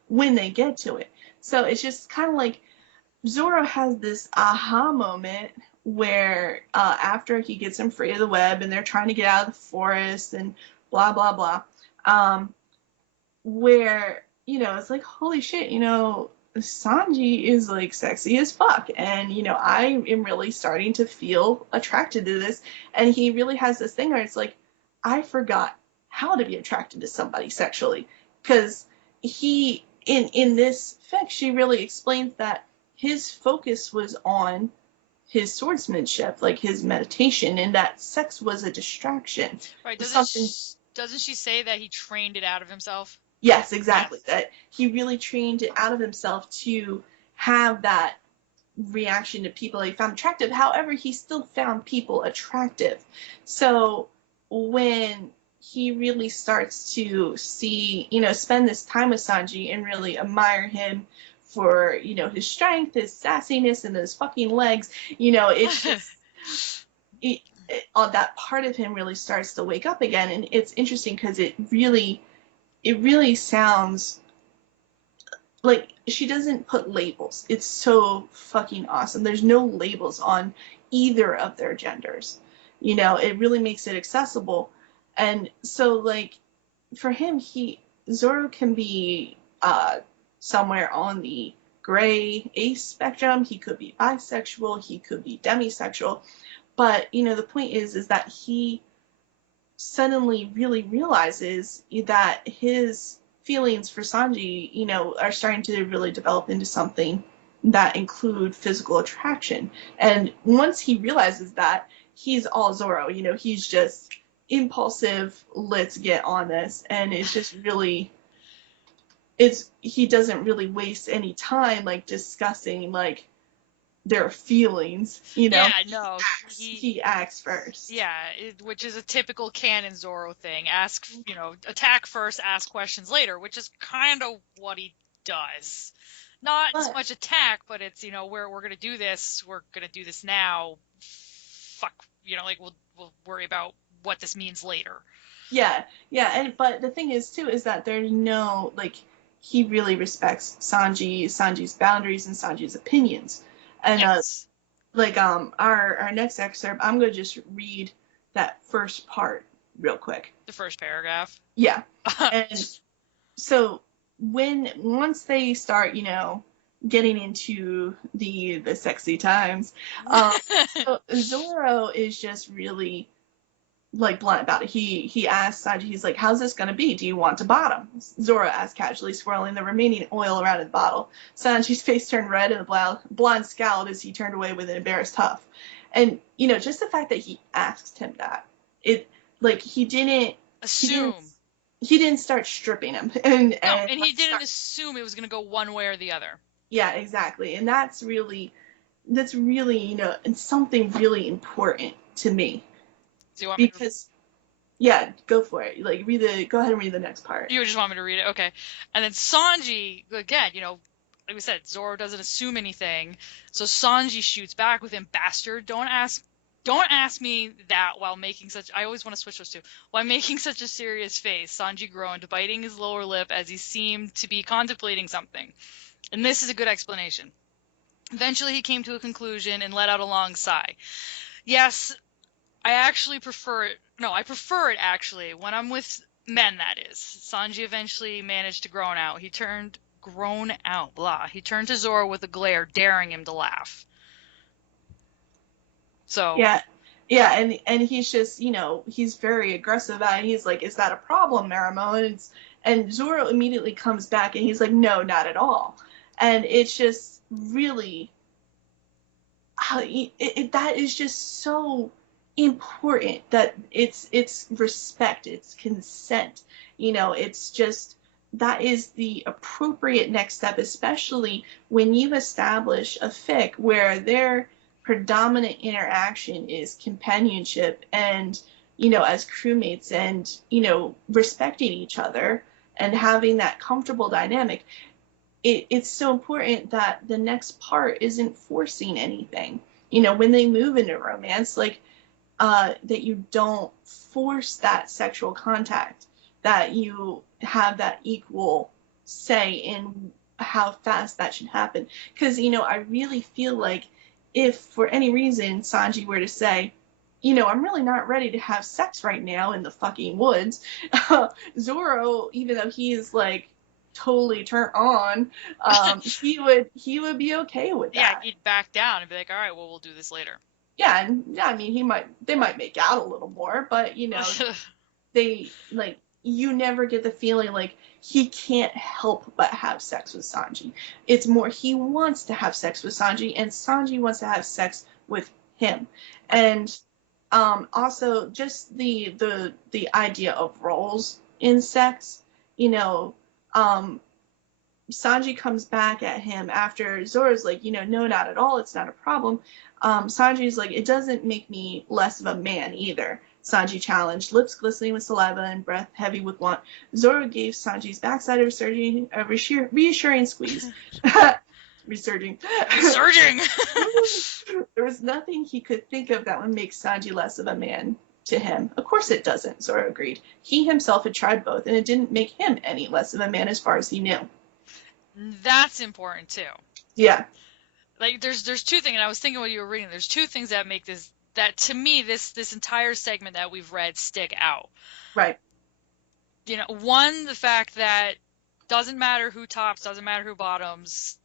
when they get to it. So it's just kind of like Zoro has this aha moment where after he gets him free of the web and they're trying to get out of the forest and blah blah blah, where it's like holy shit, Sanji is like sexy as fuck, and I am really starting to feel attracted to this, and he really has this thing where it's like I forgot how to be attracted to somebody sexually, because he in this fic she really explains that his focus was on his swordsmanship, like his meditation, and that sex was a distraction. Right, Something. doesn't she say that he trained it out of himself? Yes, exactly. Yes. That he really trained it out of himself to have that reaction to people that he found attractive. However, he still found people attractive. So when he really starts to see, spend this time with Sanji and really admire him for, his strength, his sassiness, and his fucking legs, it's just, that part of him really starts to wake up again. And it's interesting because it really sounds like she doesn't put labels. It's so fucking awesome. There's no labels on either of their genders. It really makes it accessible. And so like for him, Zoro can be somewhere on the gray ace spectrum. He could be bisexual, he could be demisexual. But the point is that he suddenly really realizes that his feelings for Sanji, are starting to really develop into something that include physical attraction. And once he realizes that, he's all Zoro. He's just impulsive, let's get on this. And it's just really, he doesn't really waste any time like discussing like their feelings, Yeah, no. He acts first. Yeah, which is a typical canon Zoro thing. Attack first, ask questions later, which is kind of what he does. Not so much attack, but it's, we're going to do this. We're going to do this now. Fuck, like we'll worry about what this means later. Yeah, but the thing is too is that there's no like he really respects Sanji's boundaries and Sanji's opinions. And yes. Our next excerpt, I'm going to just read that first part real quick. The first paragraph. Yeah. And so once they start, getting into the sexy times, so Zoro is just really like blunt about it. He asks Sanji, he's like, how's this gonna be? Do you want to bottom? Zoro asks casually, swirling the remaining oil around the bottle. Sanji's face turned red and the blonde scowled as he turned away with an embarrassed huff. And, just the fact that he asked him that, he didn't assume. he didn't start stripping him No, and and he like didn't start, assume it was going to go one way or the other. yeah, exactly. And that's really, and something really important to me Do you want me to? because yeah, go for it. Like go ahead and read the next part. You just want me to read it? Okay. And then Sanji, again, like we said, Zoro doesn't assume anything. So Sanji shoots back with him, bastard. Don't ask me that while making such. I always want to switch those two. While making such a serious face, Sanji groaned, biting his lower lip as he seemed to be contemplating something. And this is a good explanation. Eventually, he came to a conclusion and let out a long sigh. Yes, I actually prefer it. No, I prefer it actually when I'm with men, that is. Sanji eventually managed to groan out, blah. He turned to Zoro with a glare, daring him to laugh. So, Yeah. Yeah, and he's just, he's very aggressive about it. He's like, "Is that a problem, Marimo?" And Zoro immediately comes back and he's like, "No, not at all." And it's just really that is just so important that it's respect, it's consent. It's just that is the appropriate next step, especially when you establish a fic where their predominant interaction is companionship and as crewmates and respecting each other and having that comfortable dynamic. It's so important that the next part isn't forcing anything. When they move into romance, like that you don't force that sexual contact, that you have that equal say in how fast that should happen. Because, I really feel like if for any reason Sanji were to say, I'm really not ready to have sex right now in the fucking woods, Zoro, even though he is like totally turned on, he would be okay with yeah, that. he'd back down and be like, all right, well, we'll do this later. Yeah, and yeah, I mean, they might make out a little more, but they like you never get the feeling like he can't help but have sex with Sanji. It's more he wants to have sex with Sanji, and Sanji wants to have sex with him. And also just the idea of roles in sex, you know, um, Sanji comes back at him after Zoro's like, no, not at all. It's not a problem. Sanji's like, it doesn't make me less of a man either. Sanji challenged, lips glistening with saliva and breath heavy with want. Zoro gave Sanji's backside a reassuring squeeze. Resurging. Surging! There was nothing he could think of that would make Sanji less of a man to him. Of course it doesn't, Zoro agreed. He himself had tried both, and it didn't make him any less of a man as far as he knew. That's important too. Yeah. Like there's two things, and I was thinking while you were reading, there's two things that make that to me this entire segment that we've read stick out. Right. One, the fact that doesn't matter who tops, doesn't matter who bottoms,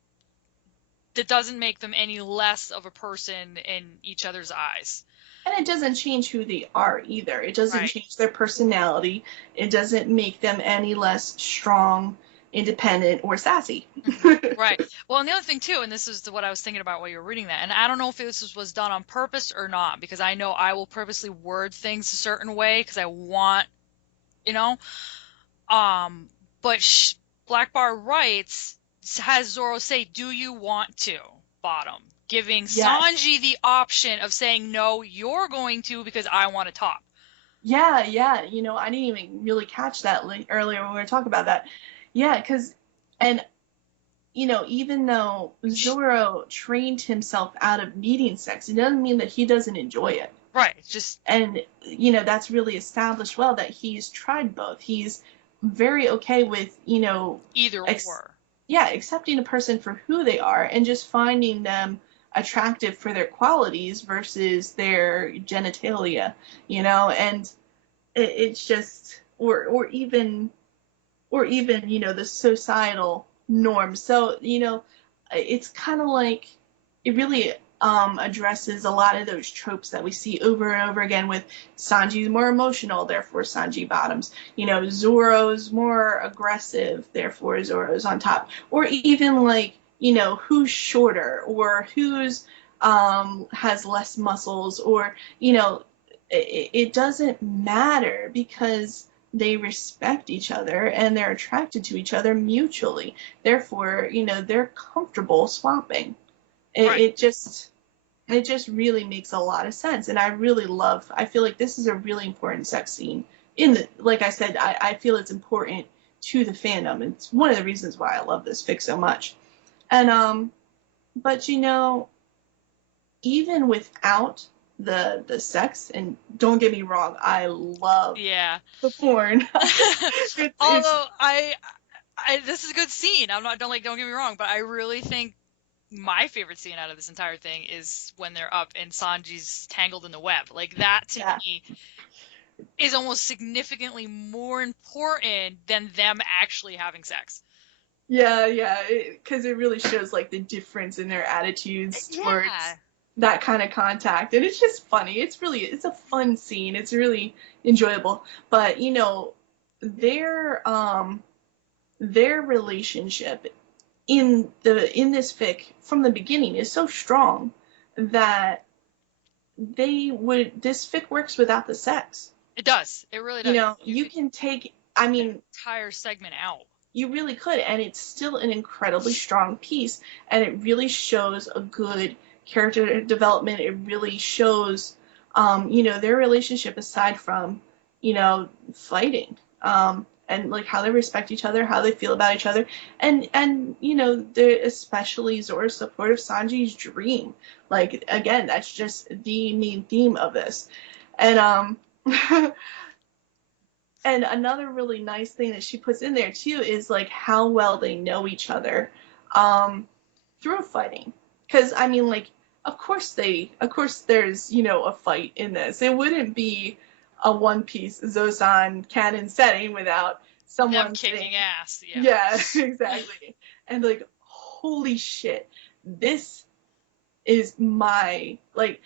that doesn't make them any less of a person in each other's eyes. And it doesn't change who they are either. It doesn't Right. change their personality. It doesn't make them any less strong, independent, or sassy. Right. Well, and the other thing too, and this is what I was thinking about while you were reading that, and I don't know if this was done on purpose or not, because I know I will purposely word things a certain way because I want, you know, but Black Bar writes has Zoro say, "Do you want to bottom?" Giving Yes. Sanji the option of saying, "No, you're going to because I want to top." Yeah, yeah. I didn't even really catch that earlier when we were talking about that. Yeah, and even though Zoro trained himself out of needing sex, it doesn't mean that he doesn't enjoy it. Right. Just And, that's really established well that he's tried both. He's very okay with, either or. yeah, accepting a person for who they are and just finding them attractive for their qualities versus their genitalia, and it's just, or even, the societal norms. So, it's kind of like it really addresses a lot of those tropes that we see over and over again with Sanji's more emotional, therefore Sanji bottoms. Zoro's more aggressive, therefore Zoro's on top. Or even like, who's shorter or who's has less muscles or, it doesn't matter because they respect each other and they're attracted to each other mutually. Therefore, they're comfortable swapping. It, Right. it just it just really makes a lot of sense, and I feel like this is a really important sex scene like I said, I feel it's important to the fandom. It's one of the reasons why I love this fic so much. And but even without the sex, and don't get me wrong, I love Yeah. the porn. It's Although this is a good scene. I'm not don't get me wrong, but I really think my favorite scene out of this entire thing is when they're up and Sanji's tangled in the web. Like that to yeah. me is almost significantly more important than them actually having sex. Yeah, yeah, because it really shows like the difference in their attitudes towards Yeah. that kind of contact, and it's just funny. It's a fun scene. It's really enjoyable. But their relationship in this fic from the beginning is so strong that this fic works without the sex. It does. It really does. You You could can take. I take mean, the entire segment out. you really could, and it's still an incredibly strong piece, and it really shows a good character development. It really shows, their relationship aside from, fighting, and like how they respect each other, how they feel about each other, and they're especially Zora's support of Sanji's dream. Like again, that's just the main theme of this, and And another really nice thing that she puts in there too is like how well they know each other um, through fighting. Because I mean, like, of course, there's a fight in this. It wouldn't be a One Piece Zosan canon setting without Them someone kicking saying, ass. Yeah. yeah, exactly. And like, holy shit, this is my like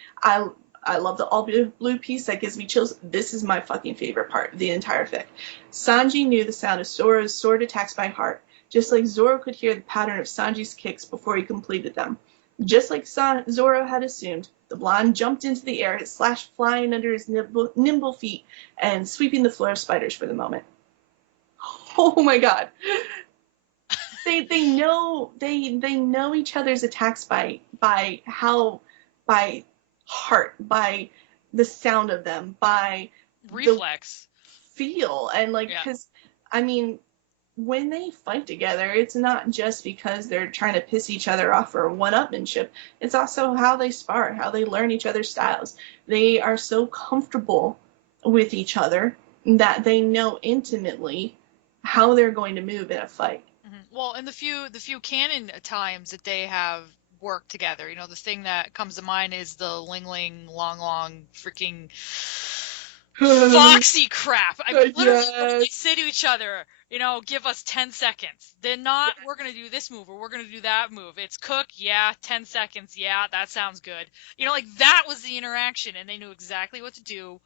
I love the all blue piece that gives me chills. This is my fucking favorite part of the entire fic. Sanji knew the sound of Zoro's sword attacks by heart, just like Zoro could hear the pattern of Sanji's kicks before he completed them. Just like Zoro had assumed, the blonde jumped into the air, his slash flying under his nimble feet and sweeping the floor of spiders for the moment. Oh my god. They know each other's attacks by how by heart, by the sound of them, by the Reflex. feel, and like Yeah. because I mean when they fight together, it's not just because they're trying to piss each other off for one-upmanship. It's also how they spar, how they learn each other's styles. They are so comfortable with each other that they know intimately how they're going to move in a fight. Well, in the few canon times that they have worked together, the thing that comes to mind is the Ling Ling Long Long freaking foxy crap. I mean, literally, what do they Yes. say to each other? Give us 10 seconds. They're not, we're gonna do this move or we're gonna do that move. It's cook, yeah, 10 seconds, yeah, that sounds good. Like that was the interaction, and they knew exactly what to do,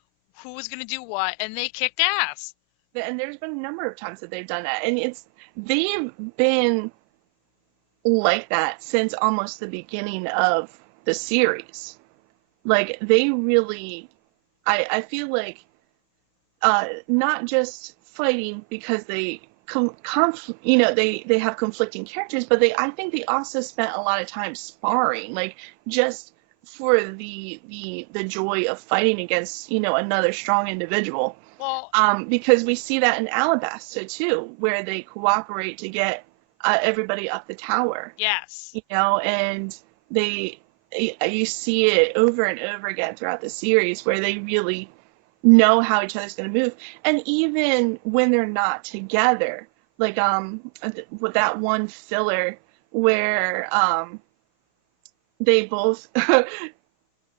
who was gonna do what, and they kicked ass. And there's been a number of times that they've done that, and they've been like that since almost the beginning of the series. Like they really, I feel like not just fighting because they have conflicting characters, but I think they also spent a lot of time sparring, like just for the joy of fighting against another strong individual. Well, Because we see that in Alabasta too, where they cooperate to get everybody up the tower, yes. and they you see it over and over again throughout the series where they really know how each other's going to move, and even when they're not together, like with that one filler where they both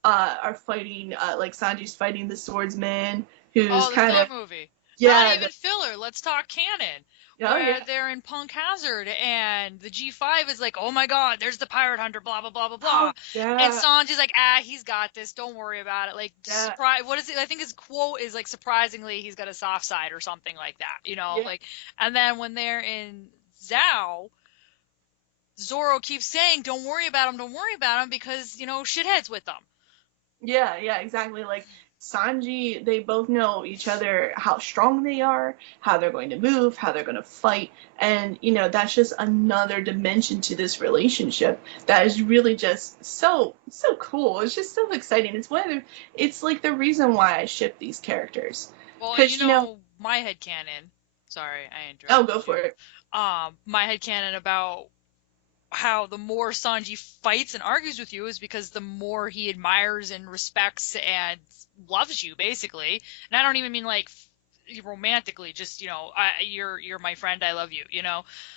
are fighting, like Sanji's fighting the swordsman who's Oh, the kind filler of, movie. Not yeah, even filler. Let's talk canon. oh Where yeah, they're in Punk Hazard and the G5 is like, oh my god, there's the pirate hunter, blah, blah, blah, blah, oh blah. And yeah, Sanji's like, he's got this, don't worry about it. Like, yeah, surprise, what is it? I think his quote is like, surprisingly, he's got a soft side or something like that, yeah, like, and then when they're in Zhao, Zoro keeps saying, don't worry about him, because, shithead's with them. yeah, yeah, exactly. Like Sanji, they both know each other, how strong they are, how they're going to move, how they're going to fight. And, that's just another dimension to this relationship that is really just so cool. It's just so exciting. It's like the reason why I ship these characters. Well, and Because, my headcanon, sorry, I oh, interrupted go you. for it. My headcanon about how the more Sanji fights and argues with you is because the more he admires and respects and loves you, basically. And I don't even mean like romantically, just you're my friend, I love you,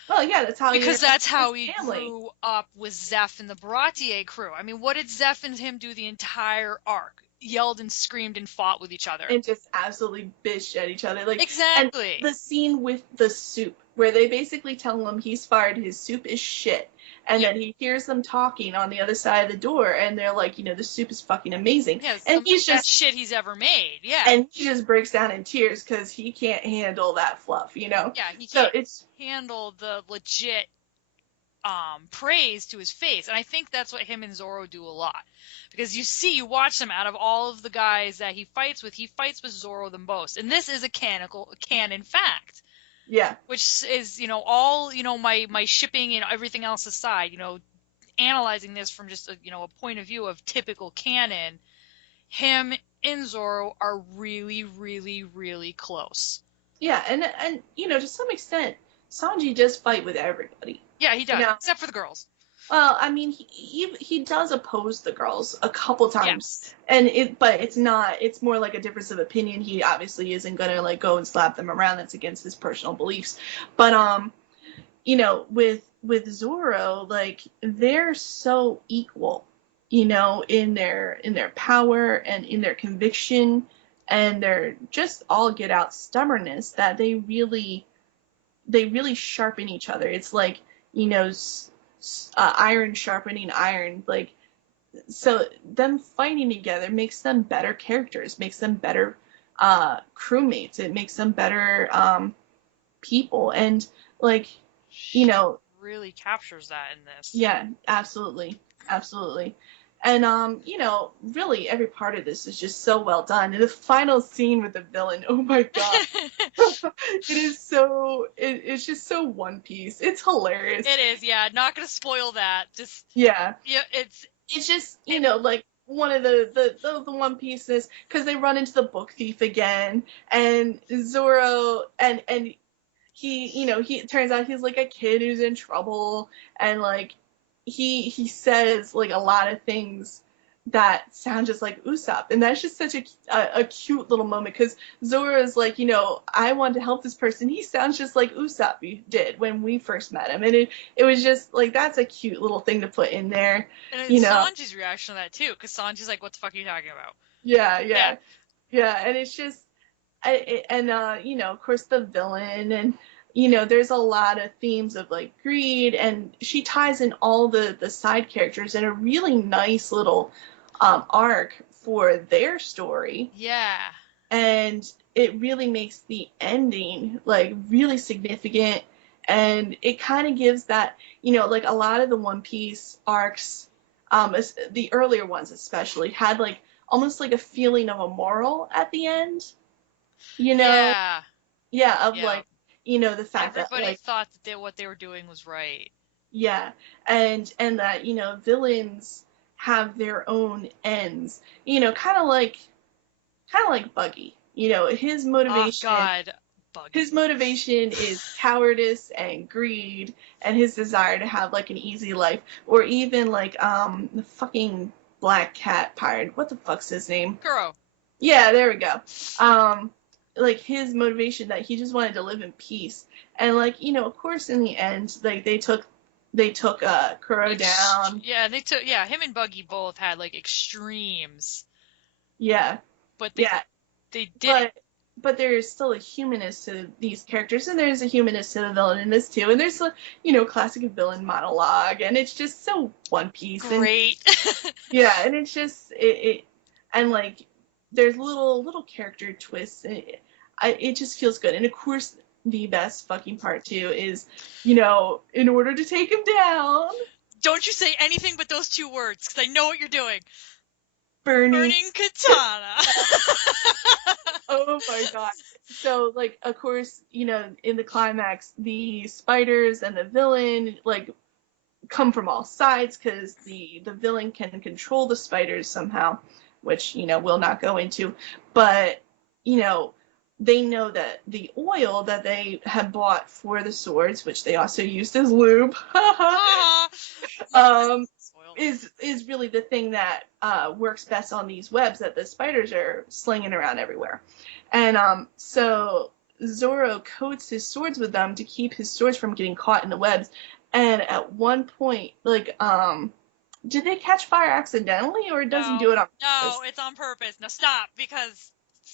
Well, yeah, that's how because that's his how he family. grew up with Zeph and the Baratier crew. I mean, what did Zeph and him do the entire arc? Yelled and screamed and fought with each other. And just absolutely bitched at each other. And Exactly. the scene with the soup, where they basically tell him he's fired, his soup is shit. And Yeah. then he hears them talking on the other side of the door, and they're like, the soup is fucking amazing. Yeah, it's And the best shit he's ever made. Yeah. and he just breaks down in tears because he can't handle that fluff, Yeah, he So can't it's handle the legit praise to his face. And I think that's what him and Zoro do a lot. Because you watch them, out of all of the guys that he fights with Zoro the most. And this is a canon fact. yeah. Which is, all, my shipping and everything else aside, analyzing this from just a point of view of typical canon, him and Zoro are really, really, really close. Yeah, and to some extent, Sanji does fight with everybody. Yeah, he does, except for the girls. Well, I mean, he does oppose the girls a couple times, Yes. but it's not. It's more like a difference of opinion. He obviously isn't gonna like go and slap them around. That's against his personal beliefs. But with Zoro, like they're so equal, in their power and in their conviction, and they're just all get out stubbornness that they really sharpen each other. It's like, iron sharpening iron. Like, so them fighting together makes them better characters, makes them better crewmates. It makes them better people. And like, really captures that in this. yeah, absolutely, absolutely. And really every part of this is just so well done. And the final scene with the villain, oh my god. It's just so One Piece. It's hilarious. It is, yeah. Not gonna spoil that. Just yeah. It's just like one of the One Pieces, because they run into the book thief again, and Zoro and he he it turns out he's like a kid who's in trouble, and like he says like a lot of things that sound just like Usopp, and that's just such a cute little moment, because Zoro is like, I want to help this person. He sounds just like Usopp did when we first met him, and it was just like, that's a cute little thing to put in there. And Sanji's reaction to that too, because Sanji's like, "What the fuck are you talking about?" Yeah, and it's just, of course the villain, and there's a lot of themes of like greed, and she ties in all the side characters in a really nice little arc for their story. Yeah. And it really makes the ending like really significant, and it kind of gives that, like a lot of the One Piece arcs, the earlier ones especially, had like almost like a feeling of a moral at the end. Yeah. Yeah, of like, the fact that everybody like, thought that what they were doing was right. Yeah, and that villains have their own ends. Kind of like Buggy. His motivation. Oh God, Buggy. His motivation is cowardice and greed, and his desire to have like an easy life, or even like the fucking black cat pirate. What the fuck's his name? Kuro. Yeah, there we go. Like his motivation, that he just wanted to live in peace, and like, of course in the end, like they took Kuro down. Yeah, him and Buggy both had like extremes. Yeah. But they did. But there's still a humanness to these characters, and there's a humanness to the villain in this too, and there's a classic villain monologue, and it's just so One Piece. Great. And, yeah, and it's just it and like there's little character twists, and it just feels good. And of course, the best fucking part too is, in order to take him down, don't you say anything but those two words, because I know what you're doing. Burning Katana. my god. So, like, of course, in the climax, the spiders and the villain, like, come from all sides because the villain can control the spiders somehow, which we'll not go into. But you know they know that the oil that they had bought for the swords, which they also used as lube, Ah, um, spoiled. is really the thing that works best on these webs that the spiders are slinging around everywhere. And so Zoro coats his swords with them to keep his swords from getting caught in the webs. And at one point, like, did they catch fire accidentally, or does he No, do it on purpose? no, it's on purpose. Now stop, because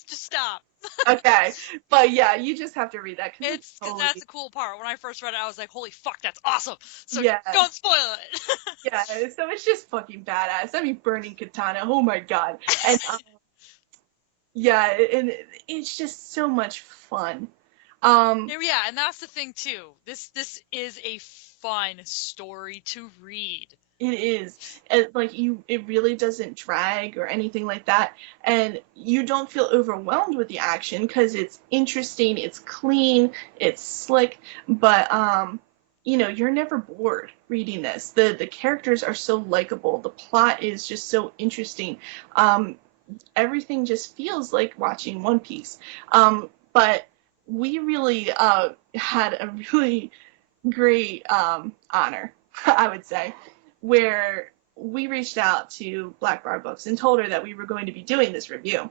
just stop. Okay, but yeah, you just have to read that because it's It's because that's totally, the cool part. When I first read it, I was like, "Holy fuck, that's awesome!" So yeah, don't spoil it. yeah. So it's just fucking badass. I mean, burning katana. Oh my god. And yeah, and it's just so much fun. Um, Yeah, and that's the thing too. This is a fun story to read. It is. It really doesn't drag or anything like that, and you don't feel overwhelmed with the action because it's interesting, it's clean, it's slick, but you're never bored reading this. The characters are so likable. The plot is just so interesting. Everything just feels like watching One Piece. But we really had a really great honor, I would say, where we reached out to BlackBarBooks and told her that we were going to be doing this review.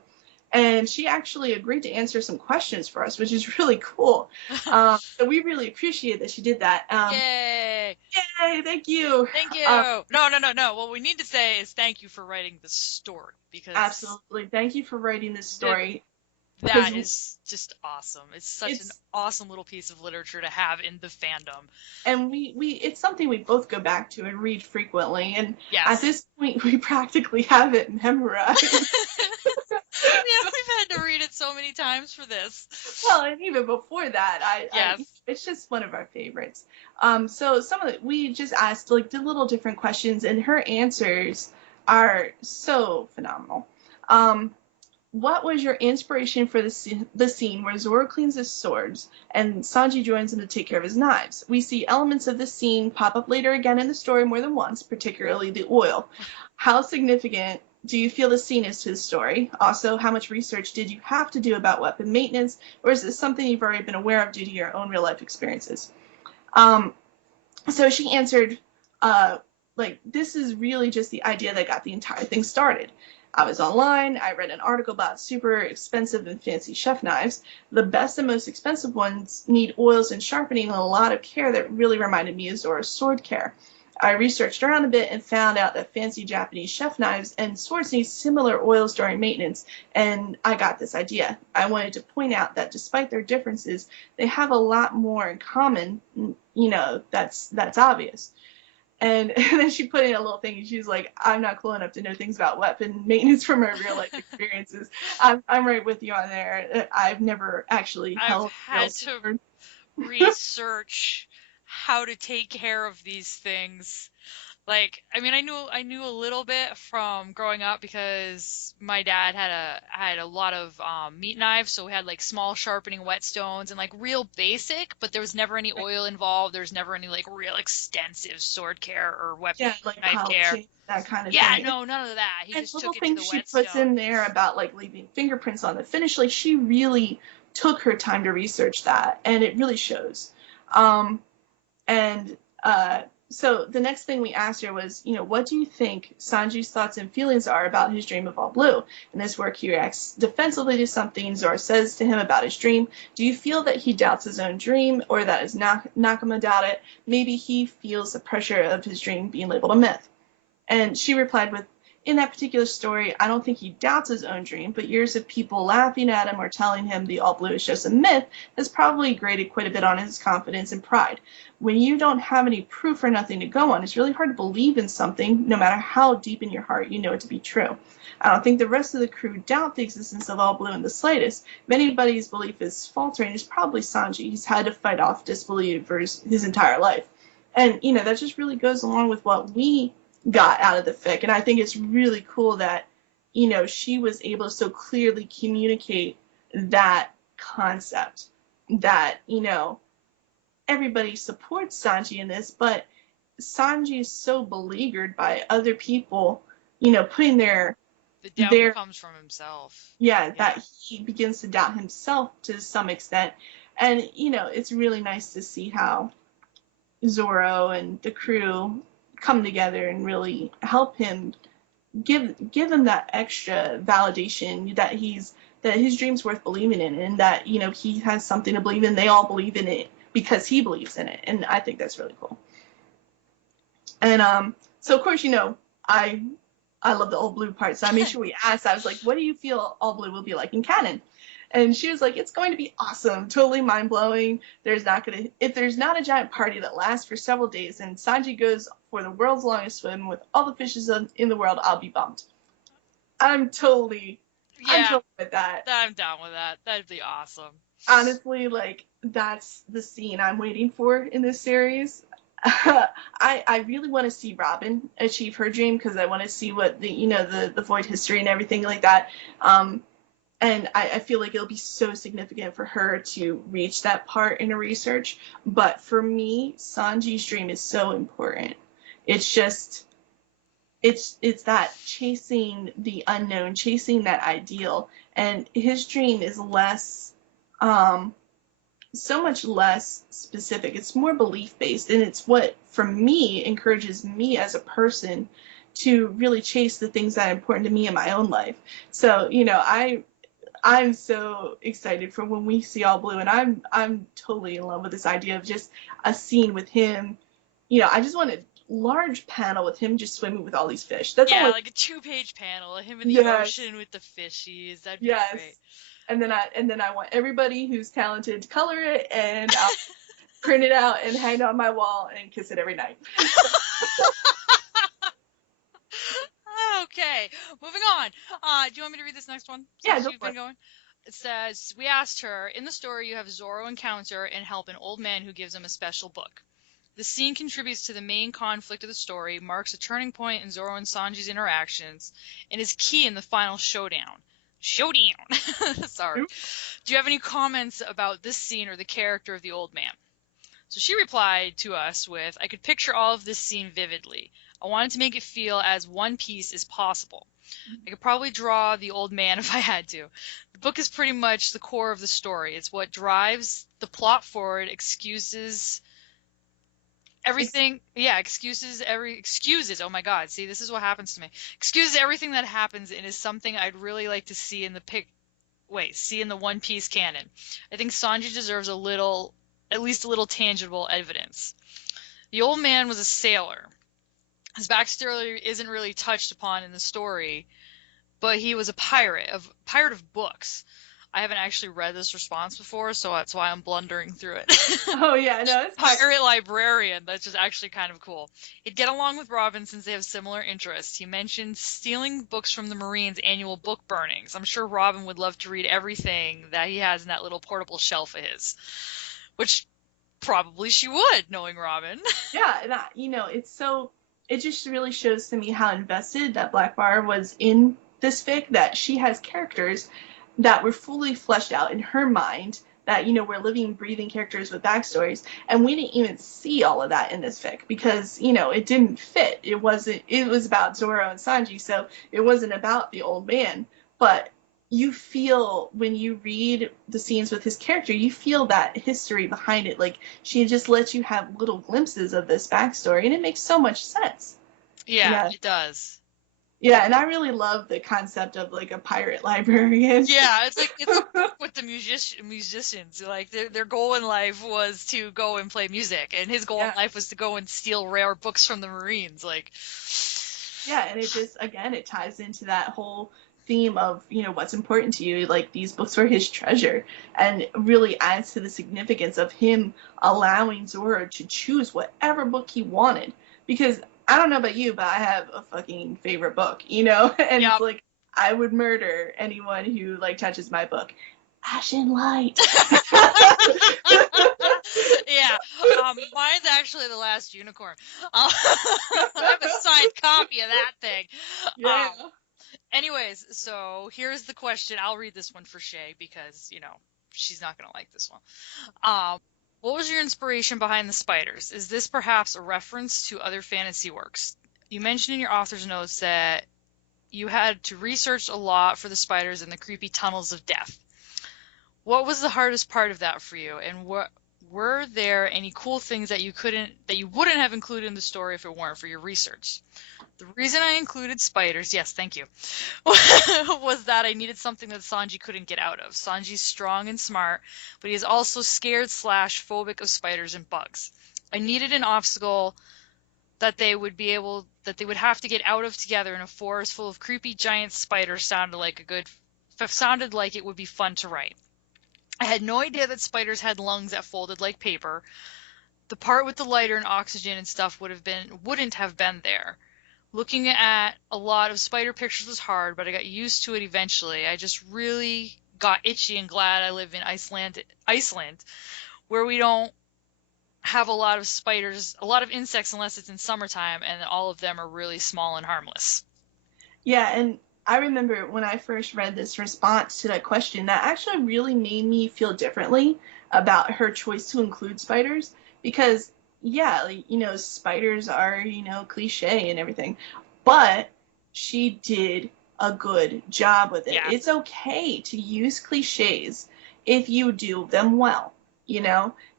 And she actually agreed to answer some questions for us, which is really cool. So we really appreciate that she did that. Yay! Yay, thank you. Thank you. Uh, No. What we need to say is thank you for writing the story, because Absolutely. Thank you for writing this story. that Because is just awesome. It's such an it's awesome little piece of literature to have in the fandom. and we it's something we both go back to and read frequently, and at Yes. this point we practically have it memorized. Yeah, we've had to read it so many times for this. Well, and even before that, Yes. it's just one of our favorites. So some of we just asked like the little different questions, and her answers are so phenomenal. Um, what was your inspiration for the scene where Zoro cleans his swords and Sanji joins him to take care of his knives? We see elements of this scene pop up later again in the story more than once, particularly the oil. How significant do you feel the scene is to the story? Also, how much research did you have to do about weapon maintenance, or is this something you've already been aware of due to your own real life experiences? Um, so she answered, this is really just the idea that got the entire thing started. I was online, I read an article about super expensive and fancy chef knives. The best and most expensive ones need oils and sharpening and a lot of care that really reminded me of Zora's sword care. I researched around a bit and found out that fancy Japanese chef knives and swords need similar oils during maintenance, and I got this idea. I wanted to point out that despite their differences, they have a lot more in common, that's obvious. And then she put in a little thing, and she's like, I'm not cool enough to know things about weapon maintenance from my real life experiences. I'm right with you on there. I've never actually I've held a real had to sword. research how to take care of these things. Like, I mean, I knew a little bit from growing up because my dad had a lot of meat knives, so we had like small sharpening whetstones and like real basic, but there was never any oil involved. There was never any like real extensive sword care or weapon Yeah, like knife care. polishing, that kind of Yeah, thing. no, none of that. He And just little took it to the things she puts whetstone. in there about like leaving fingerprints on the finish, like she really took her time to research that, and it really shows. Um, and so the next thing we asked her was, what do you think Sanji's thoughts and feelings are about his dream of all blue? In this work, he reacts defensively to something Zora says to him about his dream. Do you feel that he doubts his own dream, or that is Nakama doubt it? Maybe he feels the pressure of his dream being labeled a myth. And she replied with, in that particular story, I don't think he doubts his own dream, but years of people laughing at him or telling him the all blue is just a myth has probably grated quite a bit on his confidence and pride. When you don't have any proof or nothing to go on, it's really hard to believe in something, no matter how deep in your heart you know it to be true. I don't think the rest of the crew doubt the existence of all blue in the slightest. If anybody's belief is faltering, it's probably Sanji. He's had to fight off disbelievers his entire life. And, that just really goes along with what we got out of the fic. And I think it's really cool that, she was able to so clearly communicate that concept that, everybody supports Sanji in this, but Sanji is so beleaguered by other people, putting The doubt their comes from himself. yeah, Yeah. that he begins to doubt himself to some extent. And, it's really nice to see how Zoro and the crew come together and really help him, give him that extra validation that his dream's worth believing in, and that, he has something to believe in. They all believe in it because he believes in it. And I think that's really cool. And so of course, I I love the All Blue part. So I made sure we asked. I was like, what do you feel All Blue will be like in canon? And she was like, it's going to be awesome, totally mind blowing. If there's not a giant party that lasts for several days and Sanji goes for the world's longest swim with all the fishes in the world, I'll be bummed. I'm totally with that. I'm down with that. That'd be awesome. Honestly, like, that's the scene I'm waiting for in this series. I really want to see Robin achieve her dream, because I want to see what the void history and everything like that. And I feel like it'll be so significant for her to reach that part in her research. But for me, Sanji's dream is so important. It's just, it's that chasing the unknown, chasing that ideal. And his dream is so much less specific. It's more belief based, and it's what, for me, encourages me as a person to really chase the things that are important to me in my own life. So, I'm so excited for when we see All Blue, and I'm totally in love with this idea of just a scene with him. I just want a large panel with him just swimming with all these fish. That's all. Like a 2-page panel of him in the ocean with the fishies. That'd be great. And then I want everybody who's talented to color it, and I'll print it out and hang it on my wall and kiss it every night. Okay, moving on. Do you want me to read this next one? Yeah, go for it. It says, we asked her, in the story you have Zoro encounter and help an old man who gives him a special book. The scene contributes to the main conflict of the story, marks a turning point in Zoro and Sanji's interactions, and is key in the final showdown. Sorry. Oops. Do you have any comments about this scene or the character of the old man? So she replied to us with, I could picture all of this scene vividly. I wanted to make it feel as one piece as possible. I could probably draw the old man if I had to. The book is pretty much the core of the story. It's what drives the plot forward, excuses everything. Yeah, excuses. Oh my God. See, this is what happens to me. Excuses everything that happens, and is something I'd really like to see in the One Piece canon. I think Sanji deserves at least a little tangible evidence. The old man was a sailor. His backstory isn't really touched upon in the story, but he was a pirate of books. I haven't actually read this response before, so that's why I'm blundering through it. Oh yeah, no, it's pirate librarian. That's just actually kind of cool. He'd get along with Robin since they have similar interests. He mentioned stealing books from the Marines' annual book burnings. I'm sure Robin would love to read everything that he has in that little portable shelf of his, which probably she would, knowing Robin. Yeah, and it just really shows to me how invested that BlackBar was in this fic, that she has characters that were fully fleshed out in her mind, that, we're living, breathing characters with backstories, and we didn't even see all of that in this fic because, it didn't fit. It was about Zoro and Sanji, so it wasn't about the old man, but you feel, when you read the scenes with his character, you feel that history behind it. Like, she just lets you have little glimpses of this backstory, and it makes so much sense. Yeah, it does. Yeah, and I really love the concept of, like, a pirate librarian. Yeah, it's with the musicians. Like, their goal in life was to go and play music, and his goal in life was to go and steal rare books from the Marines. Like, yeah, and it just, again, it ties into that whole theme of, what's important to you. Like, these books were his treasure, and really adds to the significance of him allowing Zoro to choose whatever book he wanted. Because I don't know about you, but I have a fucking favorite book, and it's like, I would murder anyone who, like, touches my book. Ashen Light. Yeah, mine's actually The Last Unicorn. I have a signed copy of that thing. Yeah. Anyways, so here's the question. I'll read this one for Shay because, she's not going to like this one. What was your inspiration behind the spiders? Is this perhaps a reference to other fantasy works? You mentioned in your author's notes that you had to research a lot for the spiders in the creepy tunnels of death. What was the hardest part of that for you? And were there any cool things that you wouldn't have included in the story if it weren't for your research? The reason I included spiders, yes, thank you, was that I needed something that Sanji couldn't get out of. Sanji's strong and smart, but he is also scared / phobic of spiders and bugs. I needed an obstacle that they would have to get out of together in a forest full of creepy giant spiders. Sounded like it would be fun to write. I had no idea that spiders had lungs that folded like paper. The part with the lighter and oxygen and stuff wouldn't have been there. Looking at a lot of spider pictures was hard, but I got used to it eventually. I just really got itchy and glad I live in Iceland, where we don't have a lot of insects unless it's in summertime, and all of them are really small and harmless. Yeah, and I remember when I first read this response to that question, that actually really made me feel differently about her choice to include spiders because yeah, like, spiders are, cliche and everything, but she did a good job with it. Yeah. It's okay to use cliches if you do them well.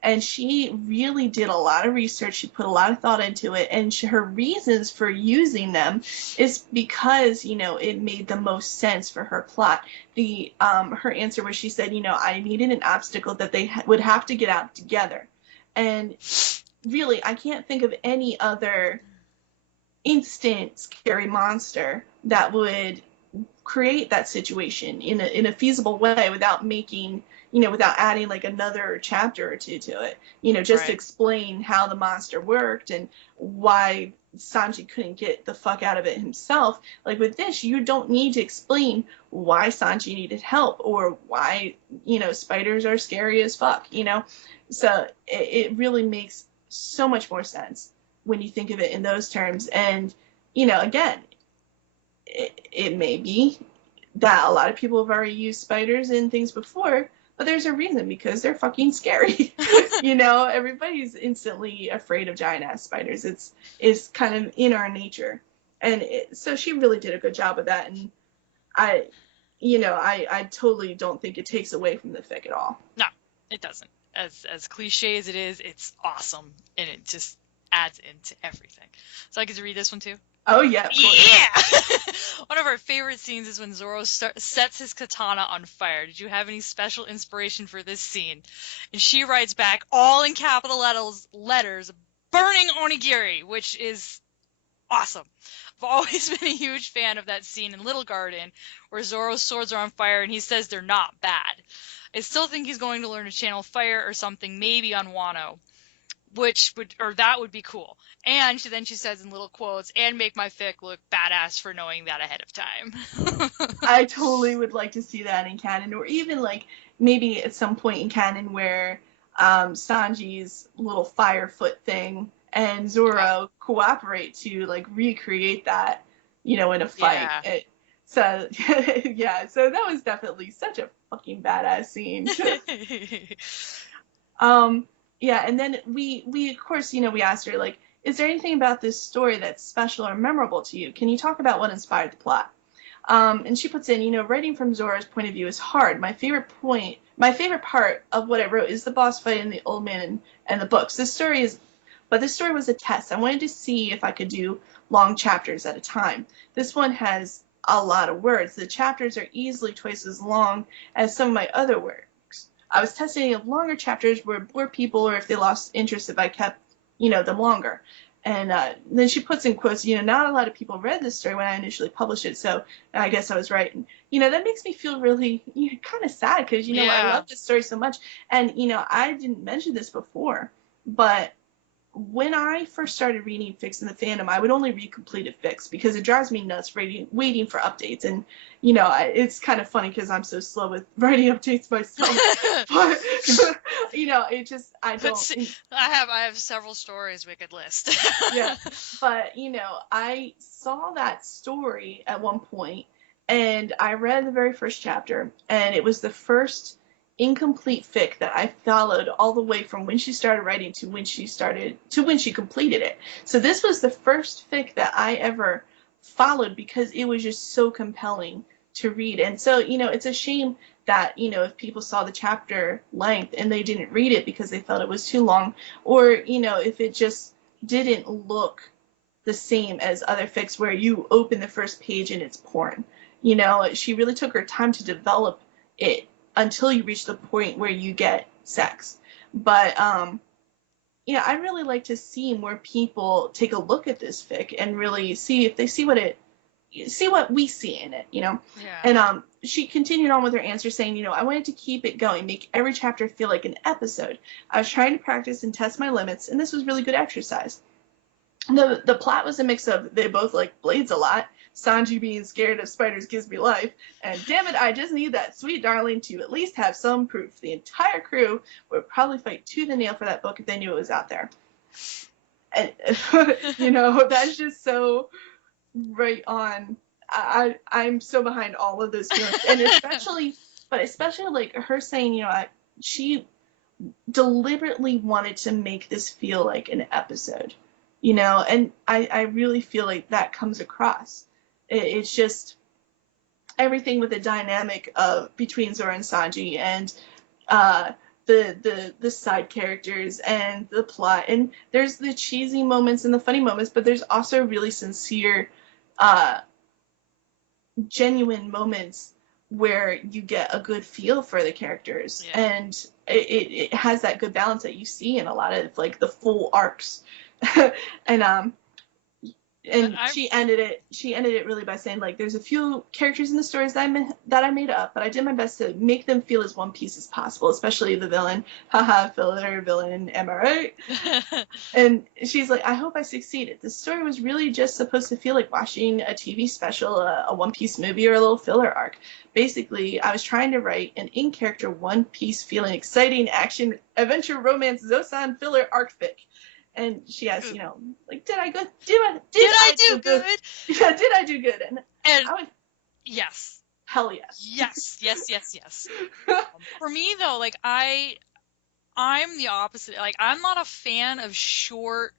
And she really did a lot of research. She put a lot of thought into it, and her reasons for using them is because, it made the most sense for her plot. Her answer where she said, I needed an obstacle that they would have to get out together. And really, I can't think of any other instant scary monster that would create that situation in a feasible way without without adding like another chapter or two to it, just right. to explain how the monster worked and why Sanji couldn't get the fuck out of it himself. Like with this, you don't need to explain why Sanji needed help or why, spiders are scary as fuck, So it really makes so much more sense when you think of it in those terms. And, again, it may be that a lot of people have already used spiders and things before, but there's a reason, because they're fucking scary. Everybody's instantly afraid of giant ass spiders. It's kind of in our nature. And so she really did a good job of that. And I totally don't think it takes away from the fic at all. No, it doesn't. As cliche as it is, it's awesome, and it just adds into everything. So I get to read this one too? Oh, yeah. Yeah! One of our favorite scenes is when Zoro sets his katana on fire. Did you have any special inspiration for this scene? And she writes back, all in capital letters, burning onigiri, which is awesome. I've always been a huge fan of that scene in Little Garden where Zoro's swords are on fire and he says they're not bad. I still think he's going to learn to channel fire or something, maybe on Wano, that would be cool. And then she says in little quotes, and make my fic look badass for knowing that ahead of time. I totally would like to see that in canon, or even like maybe at some point in canon where Sanji's little fire foot thing and Zoro cooperate to like recreate that, in a fight. Yeah. So that was definitely such a fucking badass scene. Yeah, and then we of course, we asked her, like, is there anything about this story that's special or memorable to you? Can you talk about what inspired the plot? And she puts in, writing from Zoro's point of view is hard. My favorite part of what I wrote is the boss fight in the Old Man and the books. This story was a test. I wanted to see if I could do long chapters at a time. This one has a lot of words. The chapters are easily twice as long as some of my other works. I was testing if longer chapters were bore people or if they lost interest if I kept, them longer. And then she puts in quotes, not a lot of people read this story when I initially published it, so I guess I was right. And, that makes me feel really kind of sad because, I love this story so much. And, I didn't mention this before, but when I first started reading fics in the fandom, I would only read completed fics because it drives me nuts waiting for updates. And, it's kind of funny because I'm so slow with writing updates myself. But, I have several stories we could list. Yeah. But, I saw that story at one point and I read the very first chapter, and it was the first incomplete fic that I followed all the way from when she started writing to when she completed it. So this was the first fic that I ever followed because it was just so compelling to read. And so, it's a shame that, if people saw the chapter length and they didn't read it because they felt it was too long, or, if it just didn't look the same as other fics where you open the first page and it's porn. She really took her time to develop it until you reach the point where you get sex. But I'd really like to see more people take a look at this fic and really see if they see what we see in it. Yeah. And she continued on with her answer saying, I wanted to keep it going, make every chapter feel like an episode. I was trying to practice and test my limits, and this was really good exercise. The plot was a mix of they both like blades a lot, Sanji being scared of spiders gives me life, and damn it, I just need that sweet darling to at least have some proof. The entire crew would probably fight tooth and nail for that book if they knew it was out there. And, that's just so right on. I'm so behind all of those feelings. And especially like her saying, she deliberately wanted to make this feel like an episode. And I really feel like that comes across. It's just everything with the dynamic of between Zoro and Sanji, and the side characters and the plot. And there's the cheesy moments and the funny moments, but there's also really sincere, genuine moments where you get a good feel for the characters. Yeah. And it has that good balance that you see in a lot of like the full arcs. And she ended it really by saying, like, there's a few characters in the stories that I made up, but I did my best to make them feel as one piece as possible, especially the villain. Haha, filler villain, am I right? And she's like, I hope I succeeded. The story was really just supposed to feel like watching a TV special, a One Piece movie, or a little filler arc. Basically, I was trying to write an in-character One Piece feeling exciting action adventure romance Zosan filler arc fic. And she asked, like, did I do good? Yeah, did I do good? And I would, yes. Hell yes. Yes. For me, though, like, I'm the opposite. Like, I'm not a fan of short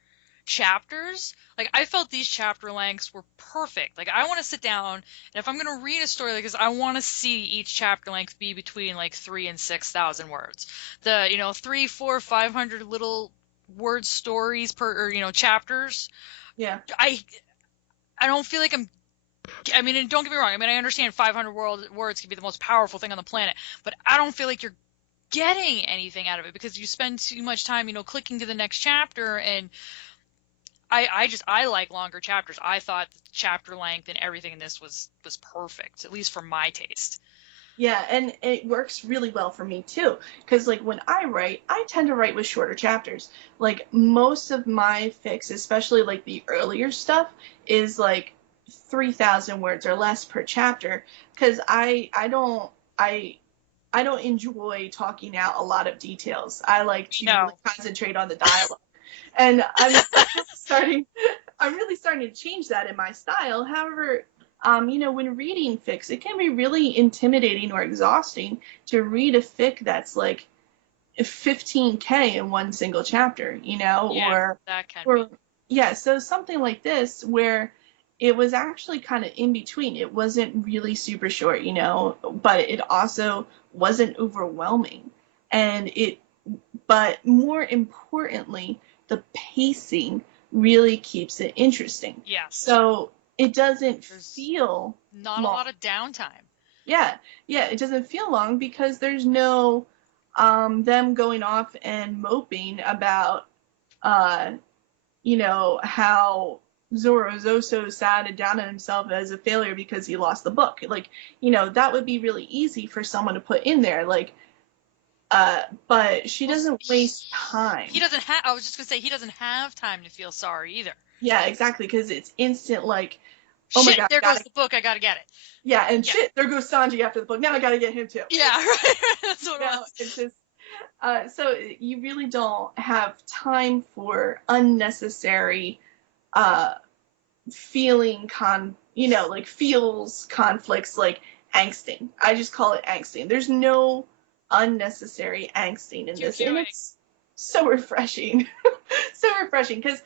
chapters. Like, I felt these chapter lengths were perfect. Like, I want to sit down, and if I'm going to read a story like this, I want to see each chapter length be between, like, 3,000 and 6,000 words. The, 300, 400, 500 little word stories per, or chapters. Yeah. I don't feel like I mean, and don't get me wrong. I mean, I understand 500 words can be the most powerful thing on the planet, but I don't feel like you're getting anything out of it because you spend too much time, clicking to the next chapter. And I like longer chapters. I thought the chapter length and everything in this was perfect, at least for my taste. Yeah, and it works really well for me too, because like when I write, I tend to write with shorter chapters. Like most of my fics, especially like the earlier stuff, is like 3,000 words or less per chapter, because I don't enjoy talking out a lot of details. I like to really concentrate on the dialogue, and I'm really starting to change that in my style. However, when reading fics, it can be really intimidating or exhausting to read a fic that's like 15K in one single chapter, Yeah, or that can be. Yeah, so something like this where it was actually kind of in between. It wasn't really super short, but it also wasn't overwhelming. But more importantly, the pacing really keeps it interesting. Yeah. So it doesn't feel not long. A lot of downtime. Yeah, it doesn't feel long because there's no them going off and moping about how Zoro's so sad and down on himself as a failure because he lost the book. Like, that would be really easy for someone to put in there. Like, but she doesn't waste time. I was just gonna say, he doesn't have time to feel sorry either. Yeah, exactly, because it's instant, like, oh shit, my god, there goes the book, I gotta get it. Yeah, and shit, there goes Sanji after the book, now I gotta get him too. Yeah, right. That's what it was. It's just, so you really don't have time for unnecessary feeling like feels conflicts, like angsting. I just call it angsting. There's no unnecessary angsting in Pew this, and pewing. it's so refreshing. So refreshing because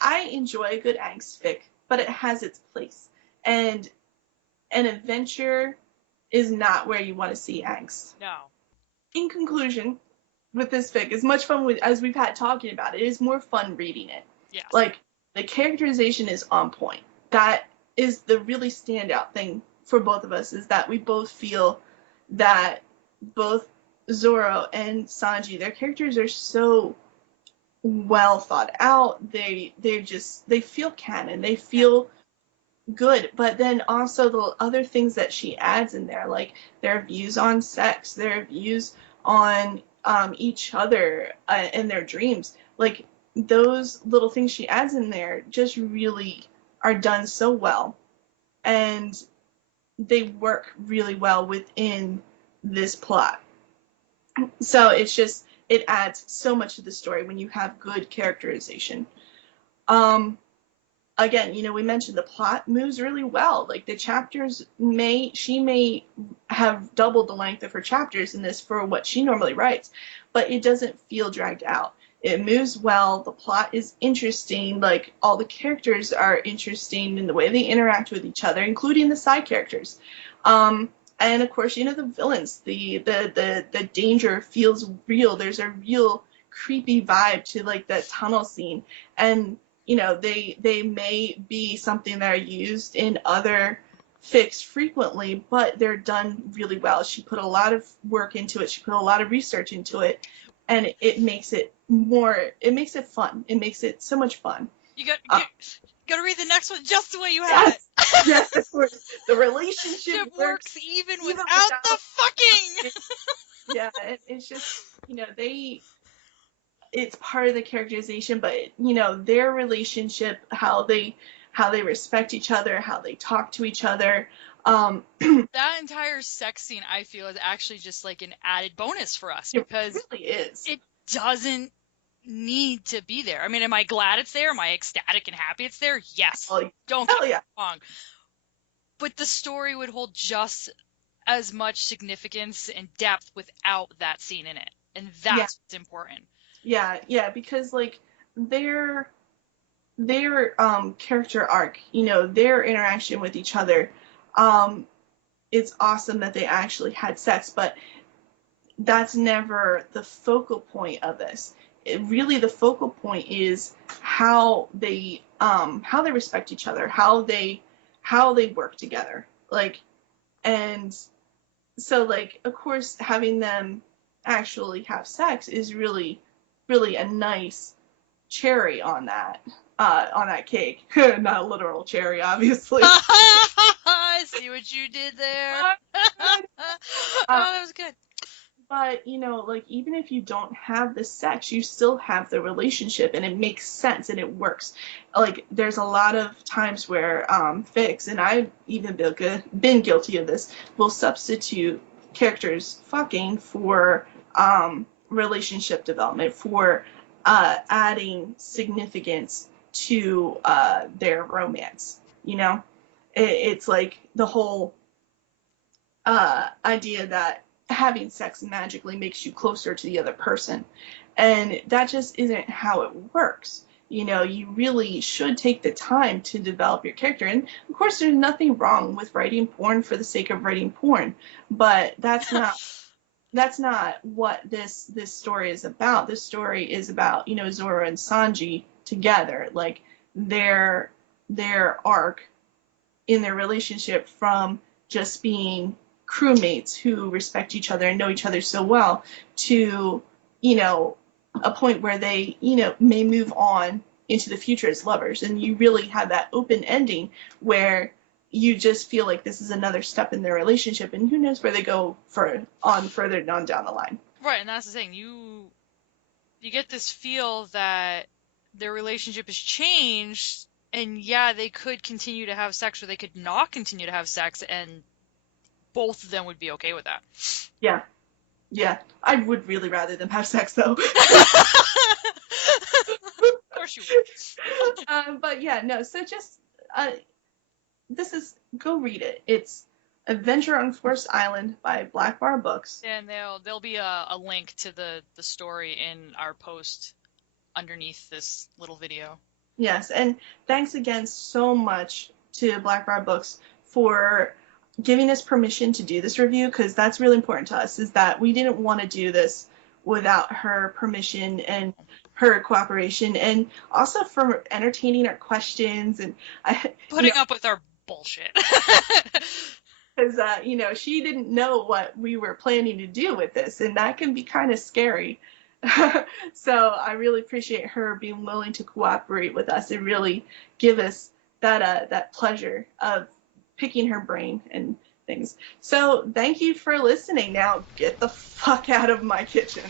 I enjoy a good angst fic, but it has its place, and an adventure is not where you want to see angst. No. In conclusion, with this fic, as much fun as we've had talking about it, it is more fun reading it. Yes. Like, the characterization is on point. That is the really standout thing for both of us, is that we both feel that both Zoro and Sanji, their characters are so well thought out. They feel canon. They feel good. But then also the other things that she adds in there, like their views on sex, their views on each other and their dreams, like those little things she adds in there just really are done so well, and they work really well within this plot. So it adds so much to the story when you have good characterization. Um, Again, we mentioned the plot moves really well. Like the chapters she may have doubled the length of her chapters in this for what she normally writes, but it doesn't feel dragged out. It moves well. The plot is interesting. Like all the characters are interesting in the way they interact with each other, including the side characters. And of course, the villains, the danger feels real. There's a real creepy vibe to like the tunnel scene, and they may be something that are used in other fics frequently, but they're done really well. She put a lot of work into it. She put a lot of research into it, and it makes it fun. It makes it so much fun. You got to read the next one just the way you have it. Yes, of course. The relationship works even without the fucking. Yeah, it's just, it's part of the characterization, but their relationship, how they respect each other, how they talk to each other. That entire sex scene, I feel, is actually just like an added bonus for us, because it really is. It doesn't need to be there. I mean, am I glad it's there? Am I ecstatic and happy it's there? Yes. Don't get me wrong. But the story would hold just as much significance and depth without that scene in it, and that's what's important. Yeah, because like their character arc, their interaction with each other, it's awesome that they actually had sex, but that's never the focal point of this. Really, the focal point is how they respect each other, how they work together, like, and so like of course having them actually have sex is really a nice cherry on that cake. Not a literal cherry, obviously. I see what you did there. That was good. But like even if you don't have the sex, you still have the relationship, and it makes sense and it works. Like there's a lot of times where fics, and I've even been guilty of this, will substitute characters fucking for relationship development, for adding significance to their romance. It's like the whole idea that having sex magically makes you closer to the other person, and that just isn't how it works. You really should take the time to develop your character, and of course there's nothing wrong with writing porn for the sake of writing porn, but that's not what this story is about. This story is about Zoro and Sanji together, like their arc in their relationship, from just being crewmates who respect each other and know each other so well, to a point where they may move on into the future as lovers, and you really have that open ending where you just feel like this is another step in their relationship, and who knows where they go further on down the line. Right, and that's the thing. You get this feel that their relationship has changed, and yeah, they could continue to have sex, or they could not continue to have sex, and both of them would be okay with that. Yeah. I would really rather them have sex, though. Of course you would. But yeah, no. So just go read it. It's Adventure on Forest Island by BlackBarBooks. And there'll be a link to the story in our post underneath this little video. Yes, and thanks again so much to BlackBarBooks for giving us permission to do this review, because that's really important to us, is that we didn't want to do this without her permission and her cooperation, and also for entertaining our questions. And Putting up with our bullshit. because she didn't know what we were planning to do with this, and that can be kind of scary. So I really appreciate her being willing to cooperate with us and really give us that pleasure of picking her brain and things. So thank you for listening. Now get the fuck out of my kitchen.